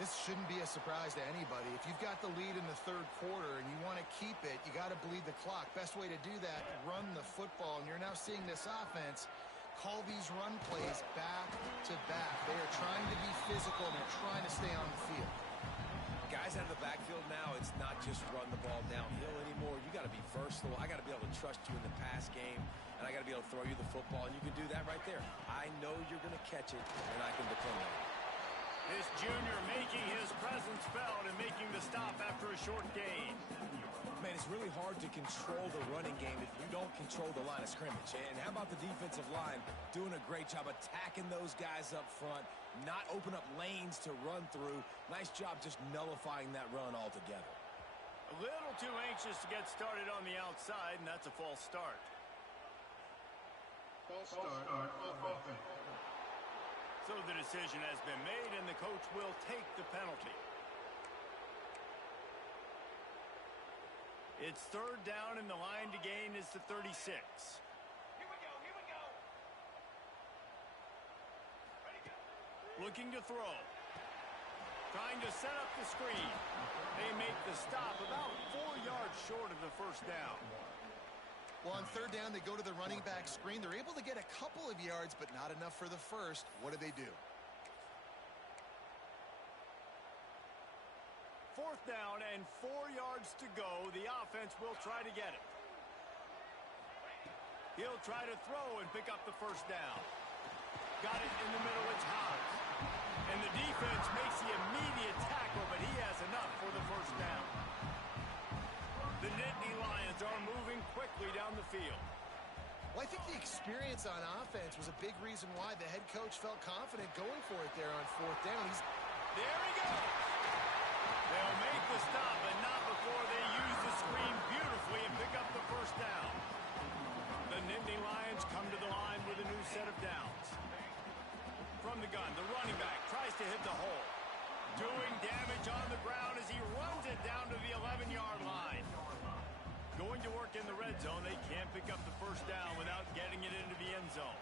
This shouldn't be a surprise to anybody. If you've got the lead in the 3rd quarter and you want to keep it, you got to bleed the clock. Best way to do that, run the football. And you're now seeing this offense call these run plays back to back. They are trying to be physical and they're trying to stay on the field. Guys out of the backfield now, it's not just run the ball downhill anymore. You got to be versatile. I got to be able to trust you in the pass game, and I got to be able to throw you the football, and you can do that right there. I know you're going to catch it, and I can depend on it. This junior making his presence felt and making the stop after a short gain. Man, it's really hard to control the running game if you don't control the line of scrimmage. And how about the defensive line doing a great job attacking those guys up front, not open up lanes to run through. Nice job just nullifying that run altogether. A little too anxious to get started on the outside, and that's a false start. False start on offense. So the decision has been made, and the coach will take the penalty. It's 3rd down, and the line to gain is the 36. Here we go. Ready, go. Looking to throw. Trying to set up the screen. They make the stop about 4 yards short of the 1st down. Well, on 3rd down, they go to the running back screen. They're able to get a couple of yards, but not enough for the 1st. What do? 4th down and 4 yards to go. The offense will try to get it. He'll try to throw and pick up the 1st down. Got it in the middle. It's Hobbs. And the defense makes the immediate tackle, but he has enough for the 1st down. The Nittany Lions are moving quickly down the field. Well, I think the experience on offense was a big reason why the head coach felt confident going for it there on 4th down. There he goes. They'll make the stop, but not before they use the screen beautifully and pick up the 1st down. The Nittany Lions come to the line with a new set of downs. From the gun, the running back tries to hit the hole. Doing damage on the ground as he runs it down to the 11-yard line. Going to work in the red zone. They can't pick up the 1st down without getting it into the end zone.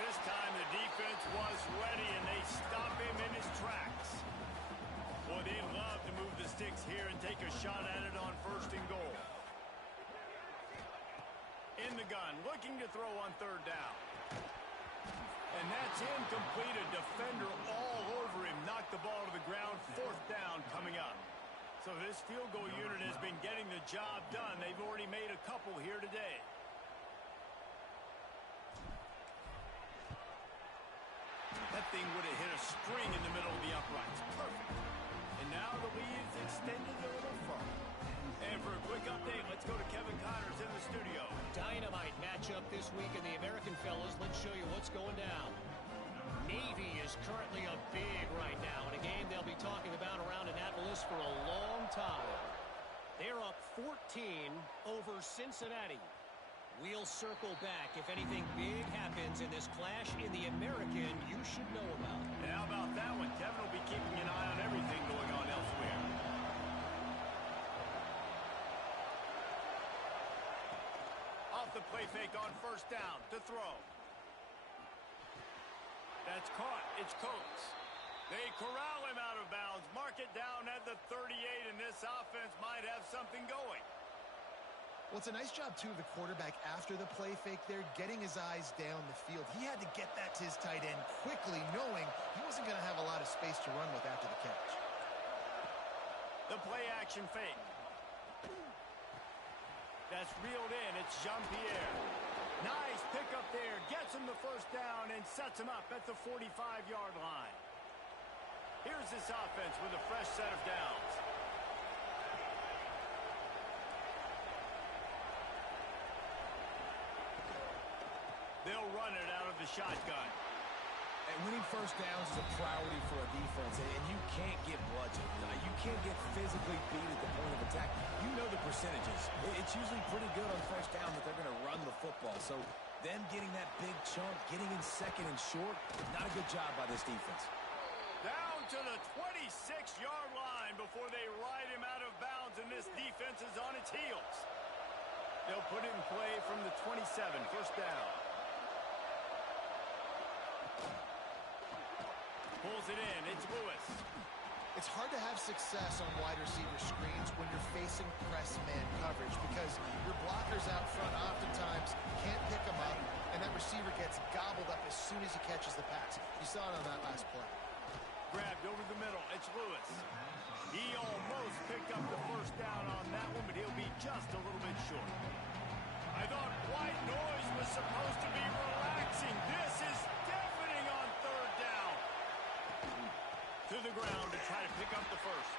This time the defense was ready, and they stop him in his tracks. Boy, they'd love to move the sticks here and take a shot at it on 1st and goal. In the gun, looking to throw on 3rd down. And that's incomplete. A defender all over him. Knocked the ball to the ground. 4th down coming up. So this field goal unit has been getting the job done. They've already made a couple here today. That thing would have hit a string in the middle of the uprights. Perfect. And now the lead's extended a little further. And for a quick update, let's go to Kevin Connors in the studio. Dynamite matchup this week in the American, fellas. Let's show you what's going down. Navy is currently up big right now in a game they'll be talking about around Annapolis for a long time. They're up 14 over Cincinnati. We'll circle back if anything big happens in this clash in the American you should know about. And how about that one? Kevin will be keeping an eye on everything going on elsewhere. Off the play fake on 1st down to throw. That's caught. It's Coates. They corral him out of bounds. Mark it down at the 38, and this offense might have something going. Well, it's a nice job, too, of the quarterback after the play fake there, getting his eyes down the field. He had to get that to his tight end quickly, knowing he wasn't going to have a lot of space to run with after the catch. The play action fake. That's reeled in. It's Jean-Pierre. Nice pickup there. Gets him the 1st down and sets him up at the 45-yard line. Here's this offense with a fresh set of downs. They'll run it out of the shotgun. And winning 1st downs is a priority for a defense, and you can't get bludgeoned. You can't get physically beat at the point of attack. You know the percentages. It's usually pretty good on 1st down that they're going to run the football. So them getting that big chunk, getting in 2nd and short, not a good job by this defense. Down to the 26-yard line before they ride him out of bounds, and this defense is on its heels. They'll put it in play from the 27, 1st down. Pulls it in. It's Lewis. It's hard to have success on wide receiver screens when you're facing press man coverage because your blockers out front oftentimes can't pick them up, and that receiver gets gobbled up as soon as he catches the pass. You saw it on that last play. Grabbed over the middle. It's Lewis. He almost picked up the 1st down on that one, but he'll be just a little bit short. I thought white noise was supposed to be relaxing. This is deafening on 3rd down. To the ground to try to pick up the 1st.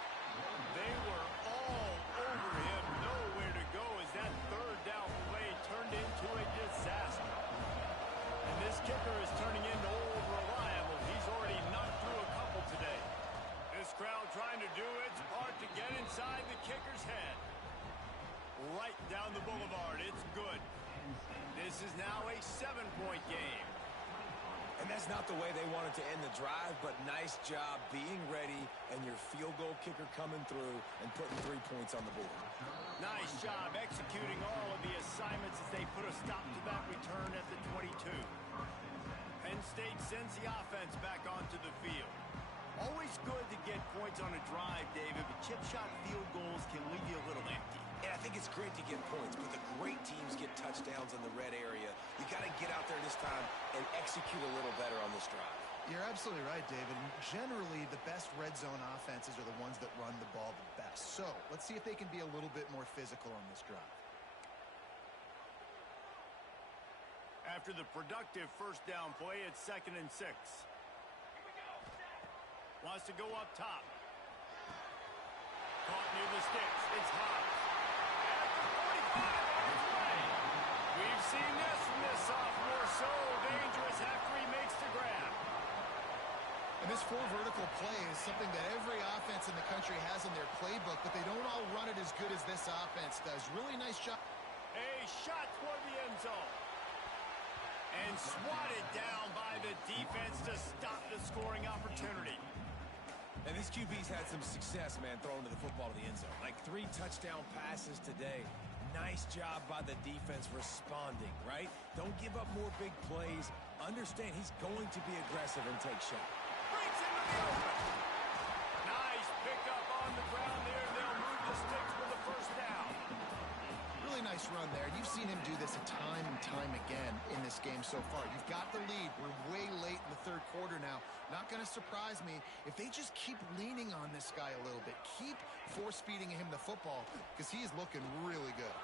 They were all over him. Nowhere to go as that 3rd down play turned into a disaster. And this kicker is turning into old reliable. He's already knocked through a couple today. This crowd trying to do its part to get inside the kicker's head. Right down the boulevard. It's good. This is now a 7-point game. And that's not the way they wanted to end the drive, but nice job being ready and your field goal kicker coming through and putting 3 points on the board. Nice job executing all of the assignments as they put a stop to that return at the 22. Penn State sends the offense back onto the field. Always good to get points on a drive, David, but chip shot field goals can leave you a little empty. And I think it's great to get points, but the great teams get touchdowns in the red area. You got to get out there this time and execute a little better on this drive. You're absolutely right, David. And generally, the best red zone offenses are the ones that run the ball the best. So let's see if they can be a little bit more physical on this drive. After the productive 1st down play, it's 2nd and 6. Wants to go up top. Caught near the sticks. It's Hobbs. At the 45 on his way. We've seen this from this sophomore. So dangerous after he makes the grab. And this 4 vertical play is something that every offense in the country has in their playbook, but they don't all run it as good as this offense does. Really nice job. A shot toward the end zone. And swatted down by the defense to stop the scoring opportunity. And this QB's had some success, man, throwing to the football to the end zone. Like 3 touchdown passes today. Nice job by the defense responding, right? Don't give up more big plays. Understand he's going to be aggressive and take shots. Breaks into the open. Nice pickup on the ground there. They'll move the sticks for the 1st down. Really really nice run there. You've seen him do this time and time again in this game so far. You've got the lead. We're way late in the third quarter now. Not going to surprise me if they just keep leaning on this guy a little bit. Keep force-feeding him the football because he is looking really good.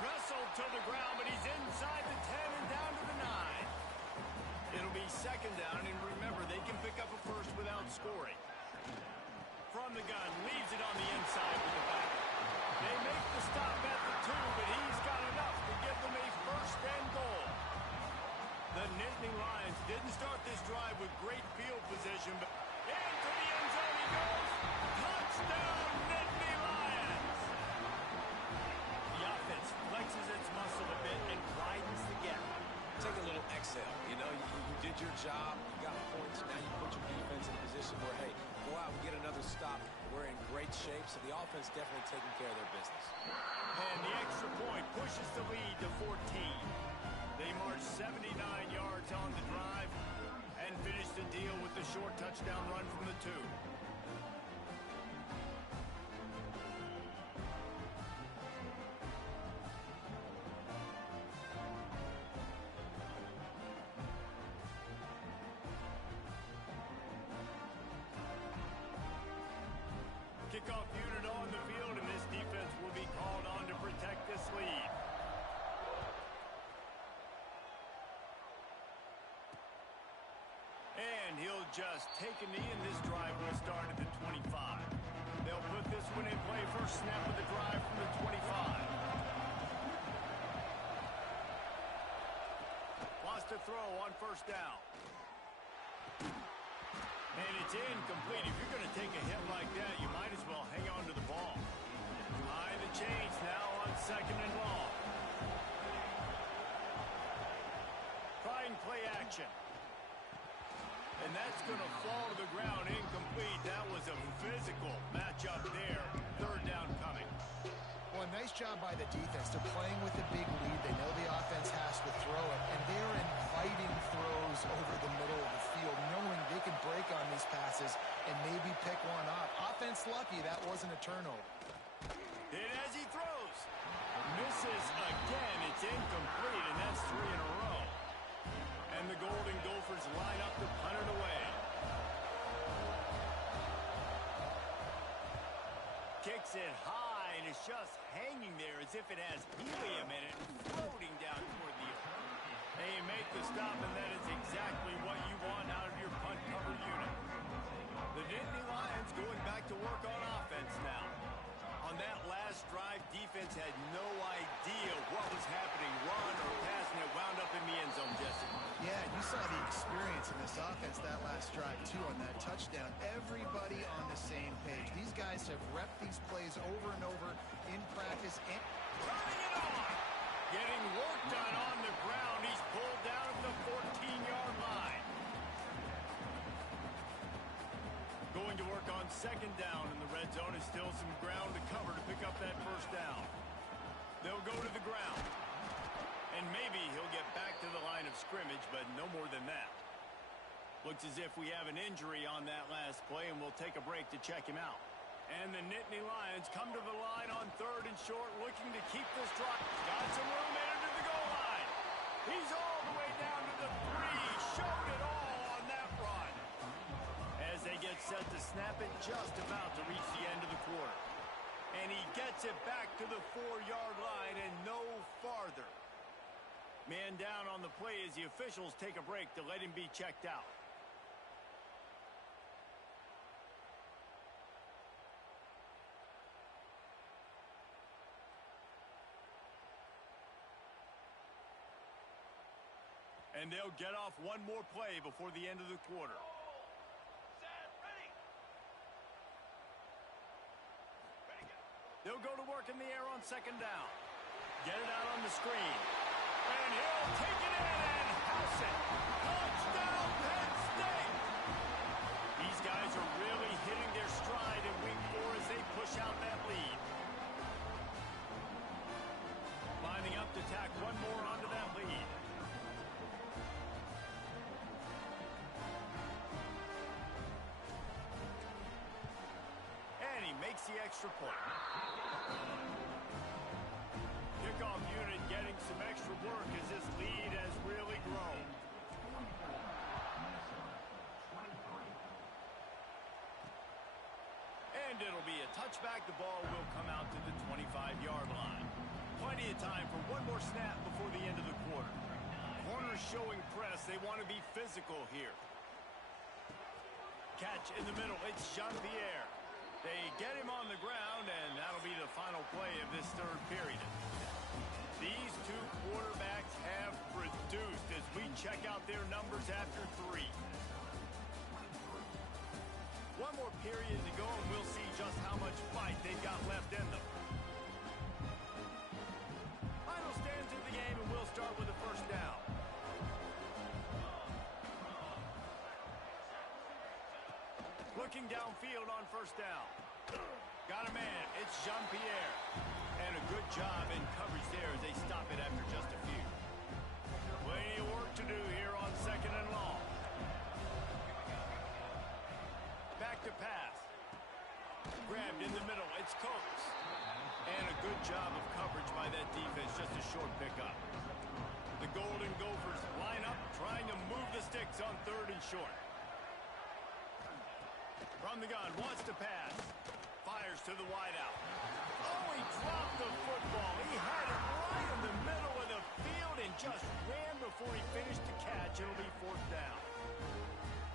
Wrestled to the ground, but he's inside the 10 and down to the 9. It'll be second down, and remember, they can pick up a first without scoring. From the gun, leaves it on the inside with the back. They make the stop at the 2, but he's got enough to give them a first and goal. The Nittany Lions didn't start this drive with great field position, but into the end zone he goes. Touchdown, Nittany Lions! The offense flexes its muscle a bit and widens the gap. Take a little exhale. You know, you did your job. You got points. Now you put your defense in a position where, hey, go out and get another stop. We're in great shape, so the offense definitely taking care of their business. And the extra point pushes the lead to 14. They march 79 yards on the drive and finish the deal with the short touchdown run from the 2. Kickoff unit on the field, and this defense will be called on to protect this lead. And he'll just take a knee, and this drive will start at the 25. They'll put this one in play first snap of the drive from the 25. Lost a throw on first down. And it's incomplete. If you're going to take a hit like that, you might as well hang on to the ball. High the chains now on second and long. Trying play action. And that's going to fall to the ground incomplete. That was a physical matchup there. Third down coming. Well, nice job by the defense. They're playing with a big lead. They know the offense has to throw it, and they're inviting throws over the middle of the field, knowing they can break on these passes and maybe pick one off. Offense lucky that wasn't a turnover. Hit as he throws. Misses again. It's incomplete, and that's 3 in a row. And the Golden Gophers line up to punt it away. Kicks it high, and it's just hanging there as if it has helium in it, floating down toward the earth. They make the stop, and that is exactly what you want out of your punt cover unit. The Nittany Lions going back to work on offense now. On that last drive, defense had no idea what was happening, run or pass, and it wound up in the end zone, Jesse. Yeah, you saw the experience in this offense that last drive, too, on that touchdown. Everybody on the same page. These guys have repped these plays over and over in practice. And turning it on! Getting work done on the ground. He's pulled down at the 14-yard line. Going to work on second down in the red zone. Is still some ground to cover to pick up that first down. They'll go to the ground. And maybe he'll get back to the line of scrimmage, but no more than that. Looks as if we have an injury on that last play, and we'll take a break to check him out. And the Nittany Lions come to the line on third and short, looking to keep this drive. Got some room into the goal line. He's all the way down to the 3. Showed it all on that run. As they get set to snap it, just about to reach the end of the quarter. And he gets it back to the 4-yard line and no farther. Man down on the play as the officials take a break to let him be checked out. And they'll get off one more play before the end of the quarter. Set, ready. Ready, go. They'll go to work in the air on second down. Get it out on the screen. And he'll take it in and house it. Touchdown, Penn State! These guys are really hitting their stride in week 4 as they push out that lead. Lining up to tack one more onto that lead. And he makes the extra point. Kickoff unit getting some extra work as this lead has really grown. And it'll be a touchback. The ball will come out to the 25-yard line. Plenty of time for one more snap before the end of the quarter. Corners showing press. They want to be physical here. Catch in the middle. It's Jean-Pierre. They get him on the ground, and that'll be the final play of this third period. These two quarterbacks have produced as we check out their numbers after 3. One more period to go, and we'll see just how much fight they've got left in them. Final stands of the game, and we'll start with the first down. Looking downfield on first down. Got a man. It's Jean-Pierre. And a good job in coverage there as they stop it after just a few. Plenty of work to do here on second and long. Back to pass. Grabbed in the middle. It's Coates. And a good job of coverage by that defense. Just a short pickup. The Golden Gophers line up, trying to move the sticks on third and short. From the gun, wants to pass. Fires to the wideout. Oh, he dropped the football. He had it right in the middle of the field and just ran before he finished the catch. It'll be fourth down.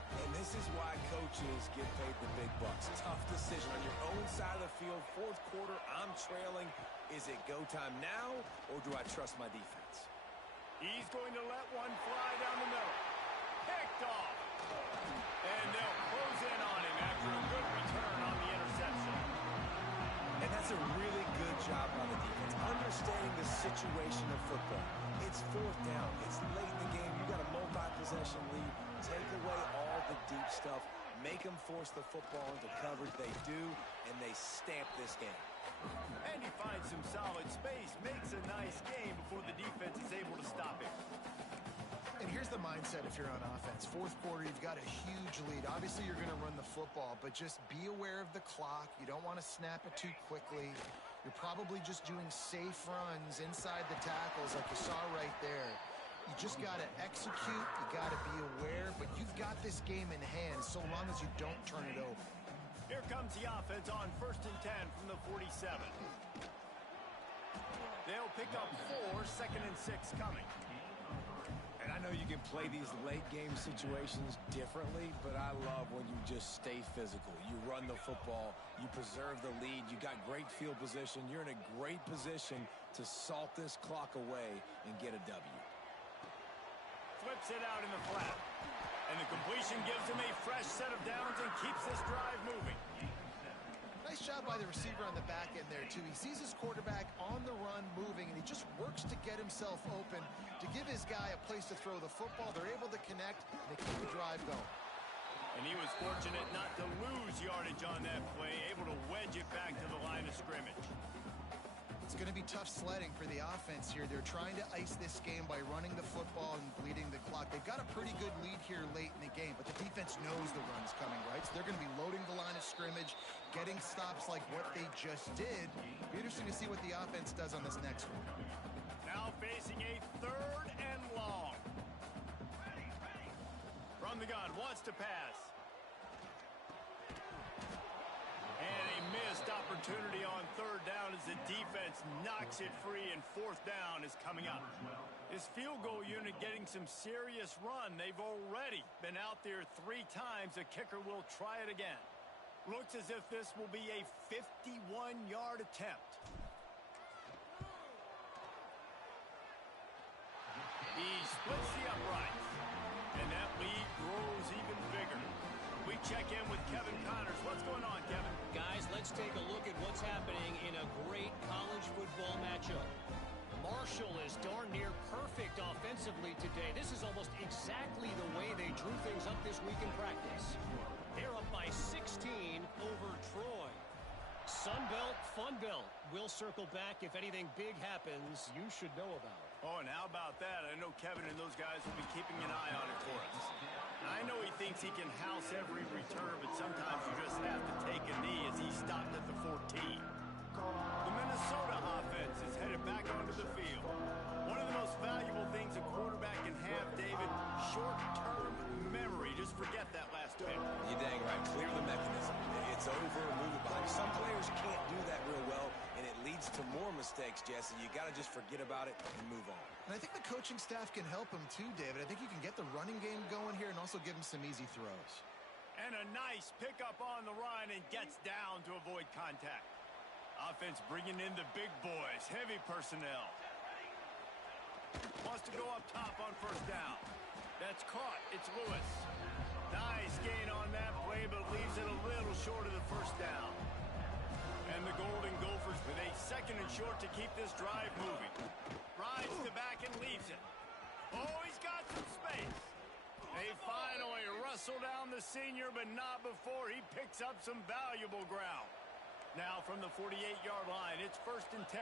And this is why coaches get paid the big bucks. Tough decision on your own side of the field. Fourth quarter, I'm trailing. Is it go time now, or do I trust my defense? He's going to let one fly down the middle. Picked off. And they'll close in on him after a good return on the interception. And that's a really good job by the defense, understanding the situation of football. It's fourth down. It's late in the game. You got a multi-possession lead. Take away all the deep stuff. Make them force the football into coverage. They do, and they stamp this game. And he finds some solid space, makes a nice game before the defense is able to stop him. And here's the mindset if you're on offense. Fourth quarter, you've got a huge lead. Obviously, you're going to run the football, but just be aware of the clock. You don't want to snap it too quickly. You're probably just doing safe runs inside the tackles like you saw right there. You just got to execute. You got to be aware, but you've got this game in hand so long as you don't turn it over. Here comes the offense on 1st and 10 from the 47. They'll pick up 4, 2nd and 6 coming. And I know you can play these late game situations differently, but I love when you just stay physical. You run the football, you preserve the lead, you got great field position, you're in a great position to salt this clock away and get a W. Flips it out in the flat. And the completion gives him a fresh set of downs and keeps this drive moving. Nice job by the receiver on the back end there, too. He sees his quarterback on the run moving, and he just works to get himself open to give his guy a place to throw the football. They're able to connect, and they keep the drive going. And he was fortunate not to lose yardage on that play, able to wedge it back to the line of scrimmage. It's going to be tough sledding for the offense here. They're trying to ice this game by running the football and bleeding the clock. They've got a pretty good lead here late in the game, but the defense knows the run's coming, right? So they're going to be loading the line of scrimmage, getting stops like what they just did. Be interesting to see what the offense does on this next one. Now facing a 3rd and long. From the gun, wants to pass. And a missed opportunity on 3rd down as the defense knocks it free, and 4th down is coming up. This field goal unit getting some serious run. They've already been out there 3 times. The kicker will try it again. Looks as if this will be a 51-yard attempt. He splits the uprights, and that lead grows even bigger. We check in with Kevin Connors. What's going on, Kevin? Guys, let's take a look at what's happening in a great college football matchup. Marshall is darn near perfect offensively today. This is almost exactly the way they drew things up this week in practice. They're up by 16 over Troy. Sun Belt, Fun Belt. We'll circle back if anything big happens you should know about. Oh, and how about that? I know Kevin and those guys will be keeping an eye on it for us. I know he thinks he can house every return, but sometimes you just have to take a knee as he stopped at the 14. The Minnesota offense is headed back onto the mistakes, Jesse. You got to just forget about it and move on. And I think the coaching staff can help him too, David. I think you can get the running game going here and also give him some easy throws. And a nice pickup on the run and gets down to avoid contact. Offense bringing in the big boys, heavy personnel. Wants to go up top on first down. That's caught. It's Lewis. Nice gain on that play, but leaves it a little short of the first down. And the Golden Gophers with a second and short to keep this drive moving. Rides the back and leaves it. Oh, he's got some space. They finally wrestle down the senior, but not before he picks up some valuable ground. Now from the 48-yard line, it's 1st and 10.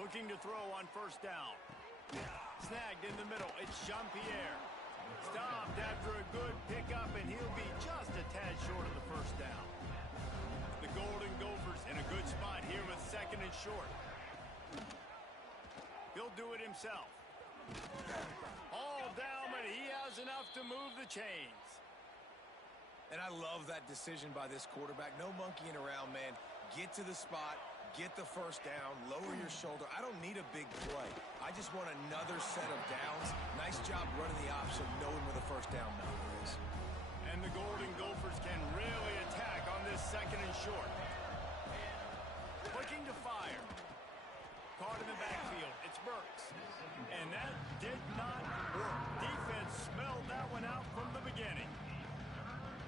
Looking to throw on first down. Snagged in the middle. It's Jean-Pierre. Stopped after a good pickup, and he'll be just a tad short of the first down. The Golden Gophers in a good spot here with second and short. He'll do it himself. All down, but he has enough to move the chains. And I love that decision by this quarterback. No monkeying around, man. Get to the spot, get the first down, lower your shoulder. I don't need a big play. I just want another set of downs. Nice job running the option, knowing where the first down number is. And the Golden Gophers can really attack on this second and short. Looking to fire. Caught in the backfield. It's Burks. And that did not work. Defense smelled that one out from the beginning.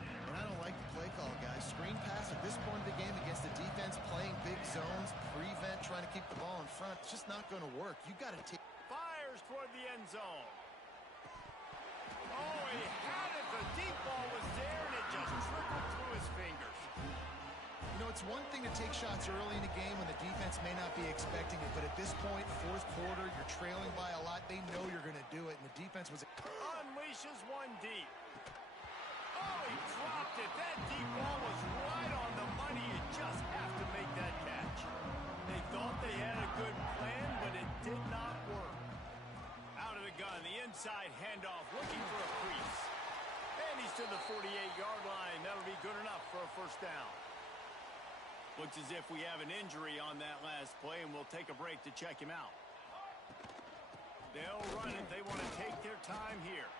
And I don't like the play call, guys. Screen pass at this point of the game against the defense playing big zones, prevent, trying to keep the ball in front. It's just not going to work. You got to take. Fires toward the end zone. Oh, he had it. The deep ball was there, and it just trickled through his fingers. You know, it's one thing to take shots early in the game when the defense may not be expecting it, but at this point, fourth quarter, you're trailing by a lot. They know you're going to do it, and the defense was. Unleashes one deep. Oh, he dropped it. That deep ball was right on the money. You just have to make that catch. They thought they had a good plan, but it did not work. Out of the gun, the inside handoff, looking for a crease. And he's to the 48-yard line. That'll be good enough for a first down. Looks as if we have an injury on that last play, and we'll take a break to check him out. They'll run it. They want to take their time here.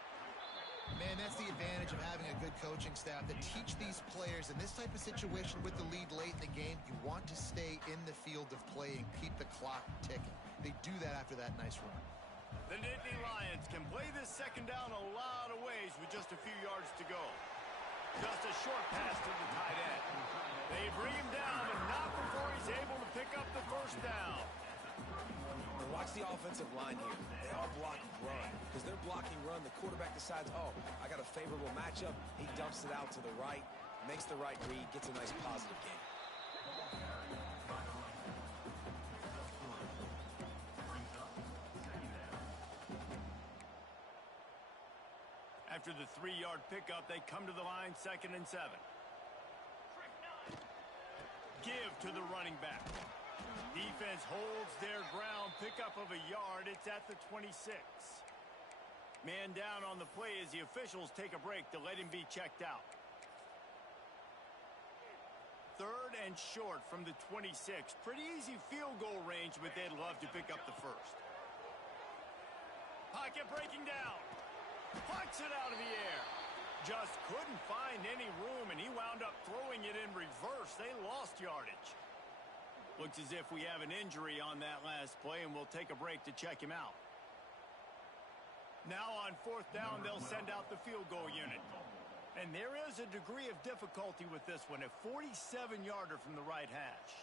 Man, that's the advantage of having a good coaching staff that teach these players in this type of situation with the lead late in the game. You want to stay in the field of play and keep the clock ticking. They do that after that nice run. The Nittany Lions can play this second down a lot of ways with just a few yards to go. Just a short pass to the tight end. They bring him down, but not before he's able to pick up the first down. And watch the offensive line here. They all block run. Because they're blocking run, the quarterback decides, oh, I got a favorable matchup. He dumps it out to the right, makes the right read, gets a nice positive gain. After the 3-yard pickup, they come to the line, 2nd and 7. Give to the running back. Defense holds their ground, pickup of a yard. It's at the 26. Man down on the play as the officials take a break to let him be checked out. 3rd and short from the 26. Pretty easy field goal range, but they'd love to pick up the first. Pocket breaking down. Plucks it out of the air. Just couldn't find any room, and he wound up throwing it in reverse. They lost yardage. Looks as if we have an injury on that last play, and we'll take a break to check him out. Now on 4th down, they'll send out the field goal unit. And there is a degree of difficulty with this one, a 47-yarder from the right hash.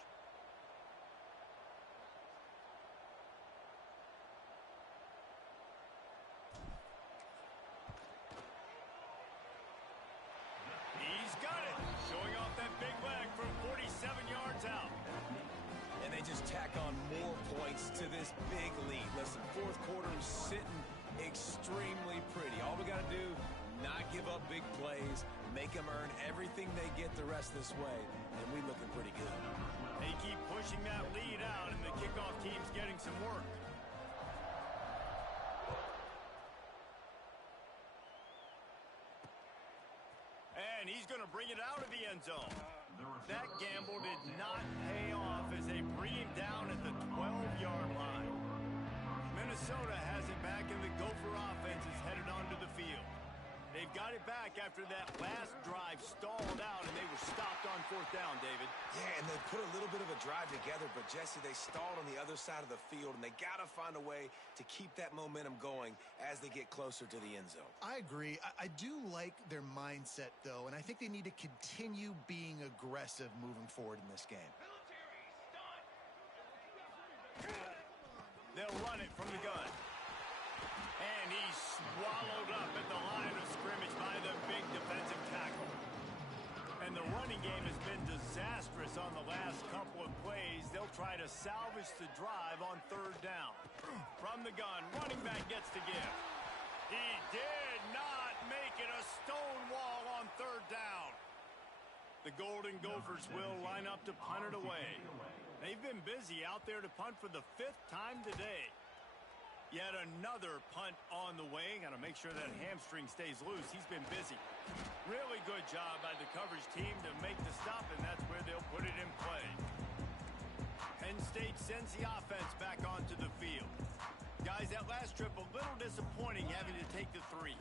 He's got it, showing off that big leg from 47 yards out. And they just tack on more points to this big lead. Listen, fourth quarter is sitting extremely pretty. All we got to do, not give up big plays, make them earn everything they get the rest this way, and we looking pretty good. They keep pushing that lead out, and the kickoff team's getting some work. And he's going to bring it out of the end zone. that gamble did not pay off as they bring him down at the 12-yard line. Minnesota has it back, and the Gopher offense is headed onto the field. They've got it back after that last drive stalled out, and they were stopped on 4th down, David. Yeah, and they put a little bit of a drive together, but, Jesse, they stalled on the other side of the field, and they got to find a way to keep that momentum going as they get closer to the end zone. I agree. I do like their mindset, though, and I think they need to continue being aggressive moving forward in this game. They'll run it from the gun. And he's swallowed up at the line of scrimmage by the big defensive tackle. And the running game has been disastrous on the last couple of plays. They'll try to salvage the drive on 3rd down. From the gun, running back gets the give. He did not make it. A stone wall on 3rd down. The Golden Gophers will line up to punt it away. They've been busy out there to punt for the 5th time today. Yet another punt on the way. Got to make sure that hamstring stays loose. He's been busy. Really good job by the coverage team to make the stop, and that's where they'll put it in play. Penn State sends the offense back onto the field. Guys, that last trip a little disappointing having to take the 3.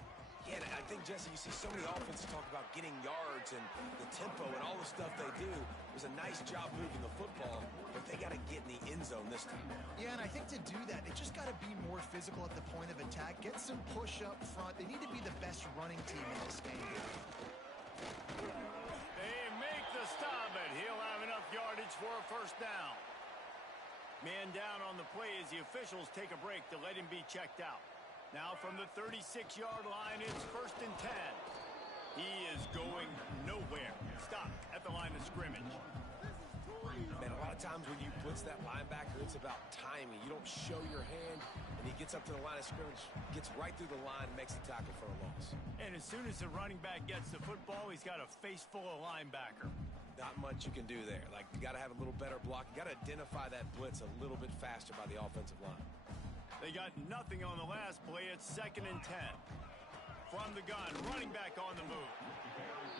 Yeah, and I think, Jesse, you see so many offenses talk about getting yards and the tempo and all the stuff they do. It was a nice job moving the football, but they got to get in the end zone this time. Yeah, and I think to do that, they just got to be more physical at the point of attack. Get some push up front. They need to be the best running team in this game. They make the stop, and he'll have enough yardage for a 1st down. Man down on the play as the officials take a break to let him be checked out. Now from the 36-yard line, it's 1st and 10. He is going nowhere. Stop at the line of scrimmage. Man, a lot of times when you blitz that linebacker, it's about timing. You don't show your hand, and he gets up to the line of scrimmage, gets right through the line, and makes the tackle for a loss. And as soon as the running back gets the football, he's got a face full of linebacker. Not much you can do there. Like, you got to have a little better block. You got to identify that blitz a little bit faster by the offensive line. They got nothing on the last play. It's 2nd and 10. From the gun, running back on the move.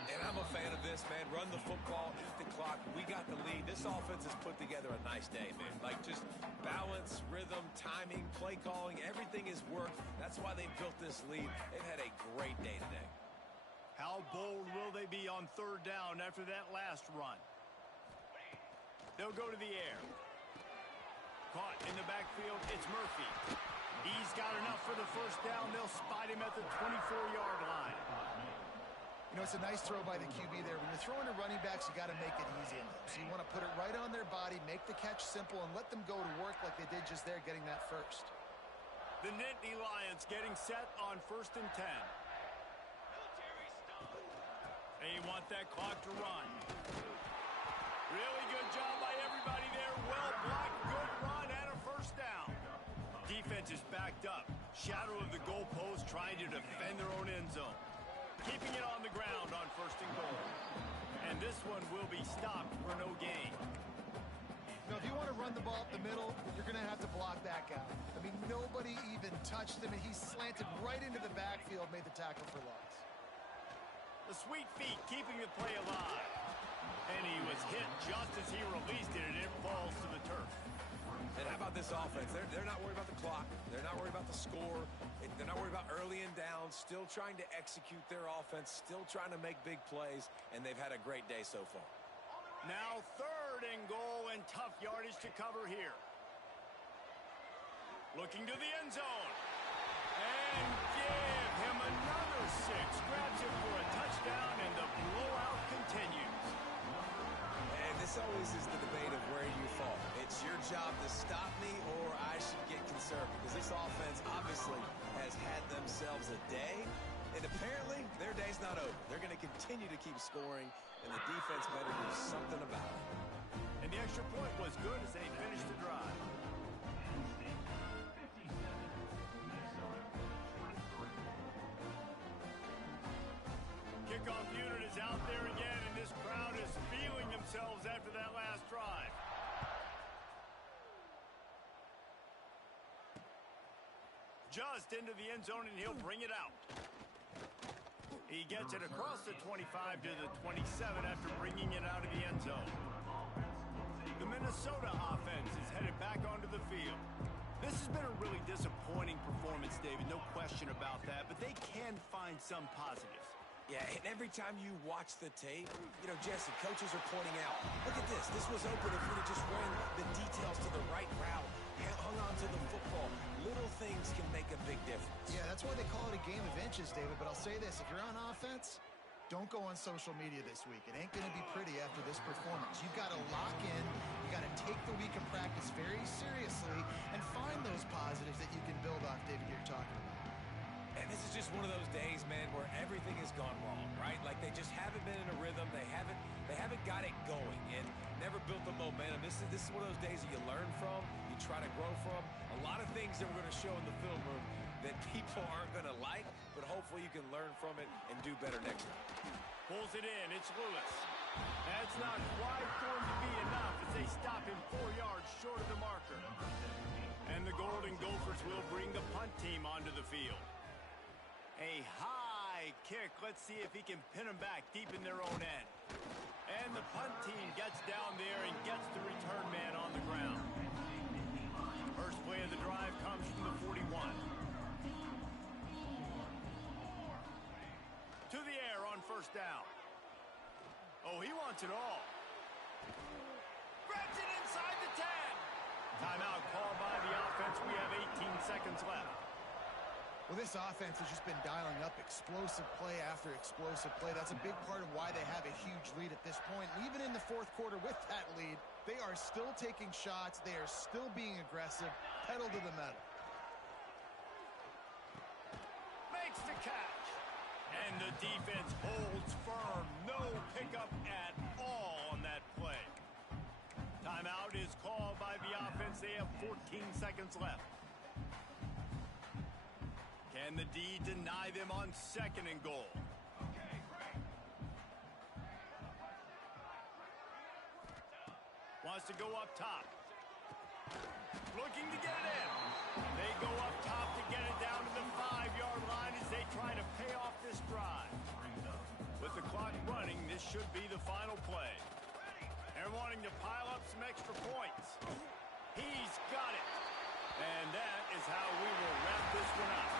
And I'm a fan of this, man. Run the football, eat the clock. We got the lead. This offense has put together a nice day, man. Like, just balance, rhythm, timing, play calling, everything has worked. That's why they built this lead. They've had a great day today. How bold will they be on 3rd down after that last run? They'll go to the air. Caught in the backfield, it's Murphy. He's got enough for the 1st down. They'll spot him at the 24-yard line. You know, it's a nice throw by the QB there. When you're throwing to running backs, you got to make it easy on them. So you want to put it right on their body, make the catch simple, and let them go to work like they did just there, getting that 1st. The Nittany Lions getting set on 1st and 10. They want that clock to run. Really good job by everybody there. Well blocked, good run, and a 1st down. Defense is backed up. Shadow of the goalpost trying to defend their own end zone. Keeping it on the ground on 1st and goal. And this one will be stopped for no gain. Now, if you want to run the ball up the middle, you're going to have to block that guy. I mean, nobody even touched him, and he slanted right into the backfield, made the tackle for loss. The sweet feet keeping the play alive. And he was hit just as he released it, and it falls to the turf. And how about this offense? They're not worried about the clock. They're not worried about the score. They're not worried about early and downs. Still trying to execute their offense. Still trying to make big plays. And they've had a great day so far. Now 3rd and goal, and tough yardage to cover here. Looking to the end zone. And give him another 6. Grabs him for a touchdown, and the blowout continues. And this always is the debate of where you fall. It's your job to stop me, or I should get concerned. Because this offense obviously has had themselves a day. And apparently, their day's not over. They're going to continue to keep scoring, and the defense better do something about it. And the extra point was good as they finished the drive. Kickoff unit is out there again, and this crowd is feeling themselves after that last drive. Just into the end zone, and he'll bring it out. He gets it across the 25 to the 27 after bringing it out of the end zone. the field. This has been a really disappointing performance, David, no question about that, but they can find some positives. Yeah, and every time you watch the tape, Jesse, coaches are pointing out, look at this. This was open if we'd have just ran the details to the right route, hung on to the football. Little things can make a big difference. Yeah, that's why they call it a game of inches, David. But I'll say this, if you're on offense, don't go on social media this week. It ain't going to be pretty after this performance. You've got to lock in. You got to take the week of practice very seriously and find those positives that you can build off, David, you're talking about. And this is just one of those days, man, where everything has gone wrong, right? Like they just haven't been in a rhythm. They haven't got it going and never built the momentum. This is one of those days that you learn from, you try to grow from. A lot of things that we're going to show in the film room that people aren't going to like, but hopefully you can learn from it and do better next time. Pulls it in. It's Lewis. That's not quite going to be enough as they stop him 4 yards short of the marker. And the Golden Gophers will bring the punt team onto the field. A high kick. Let's see if he can pin them back deep in their own end. And the punt team gets down there and gets the return man on the ground. First play of the drive comes from the 41. To the air on first down. Oh, he wants it all. Grabs it inside the 10. Timeout called by the offense. We have 18 seconds left. Well, this offense has just been dialing up explosive play after explosive play. That's a big part of why they have a huge lead at this point. And even in the fourth quarter with that lead, they are still taking shots. They are still being aggressive. Pedal to the metal. Makes the catch. And the defense holds firm. No pickup at all on that play. Timeout is called by the offense. They have 14 seconds left. Can the D deny them on second and goal? Okay, great. Wants to go up top. Looking to get it in. They go up top to get it down to the 5-yard line as they try to pay off this drive. With the clock running, this should be the final play. They're wanting to pile up some extra points. He's got it. And that is how we will wrap this one up.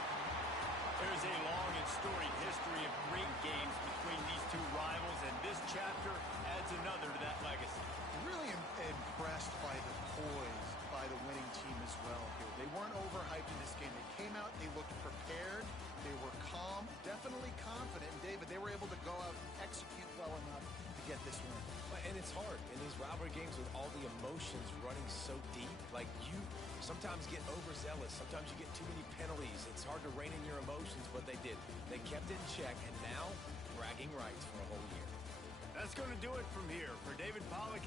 There's a long and storied history of great games between these two rivals, and this chapter adds another to that legacy. Really impressed by the poise by the winning team as well here. They weren't overhyped in this game. They came out, they looked prepared, they were calm, definitely confident. And David, they were able to go out and execute well enough to get this win. And it's hard in these rivalry games with all the emotions running so deep. Like, you sometimes get overzealous. Sometimes you get too many penalties. It's hard to rein in your emotions, but they did. They kept it in check, and now bragging rights for a whole year. That's going to do it from here. For David Pollack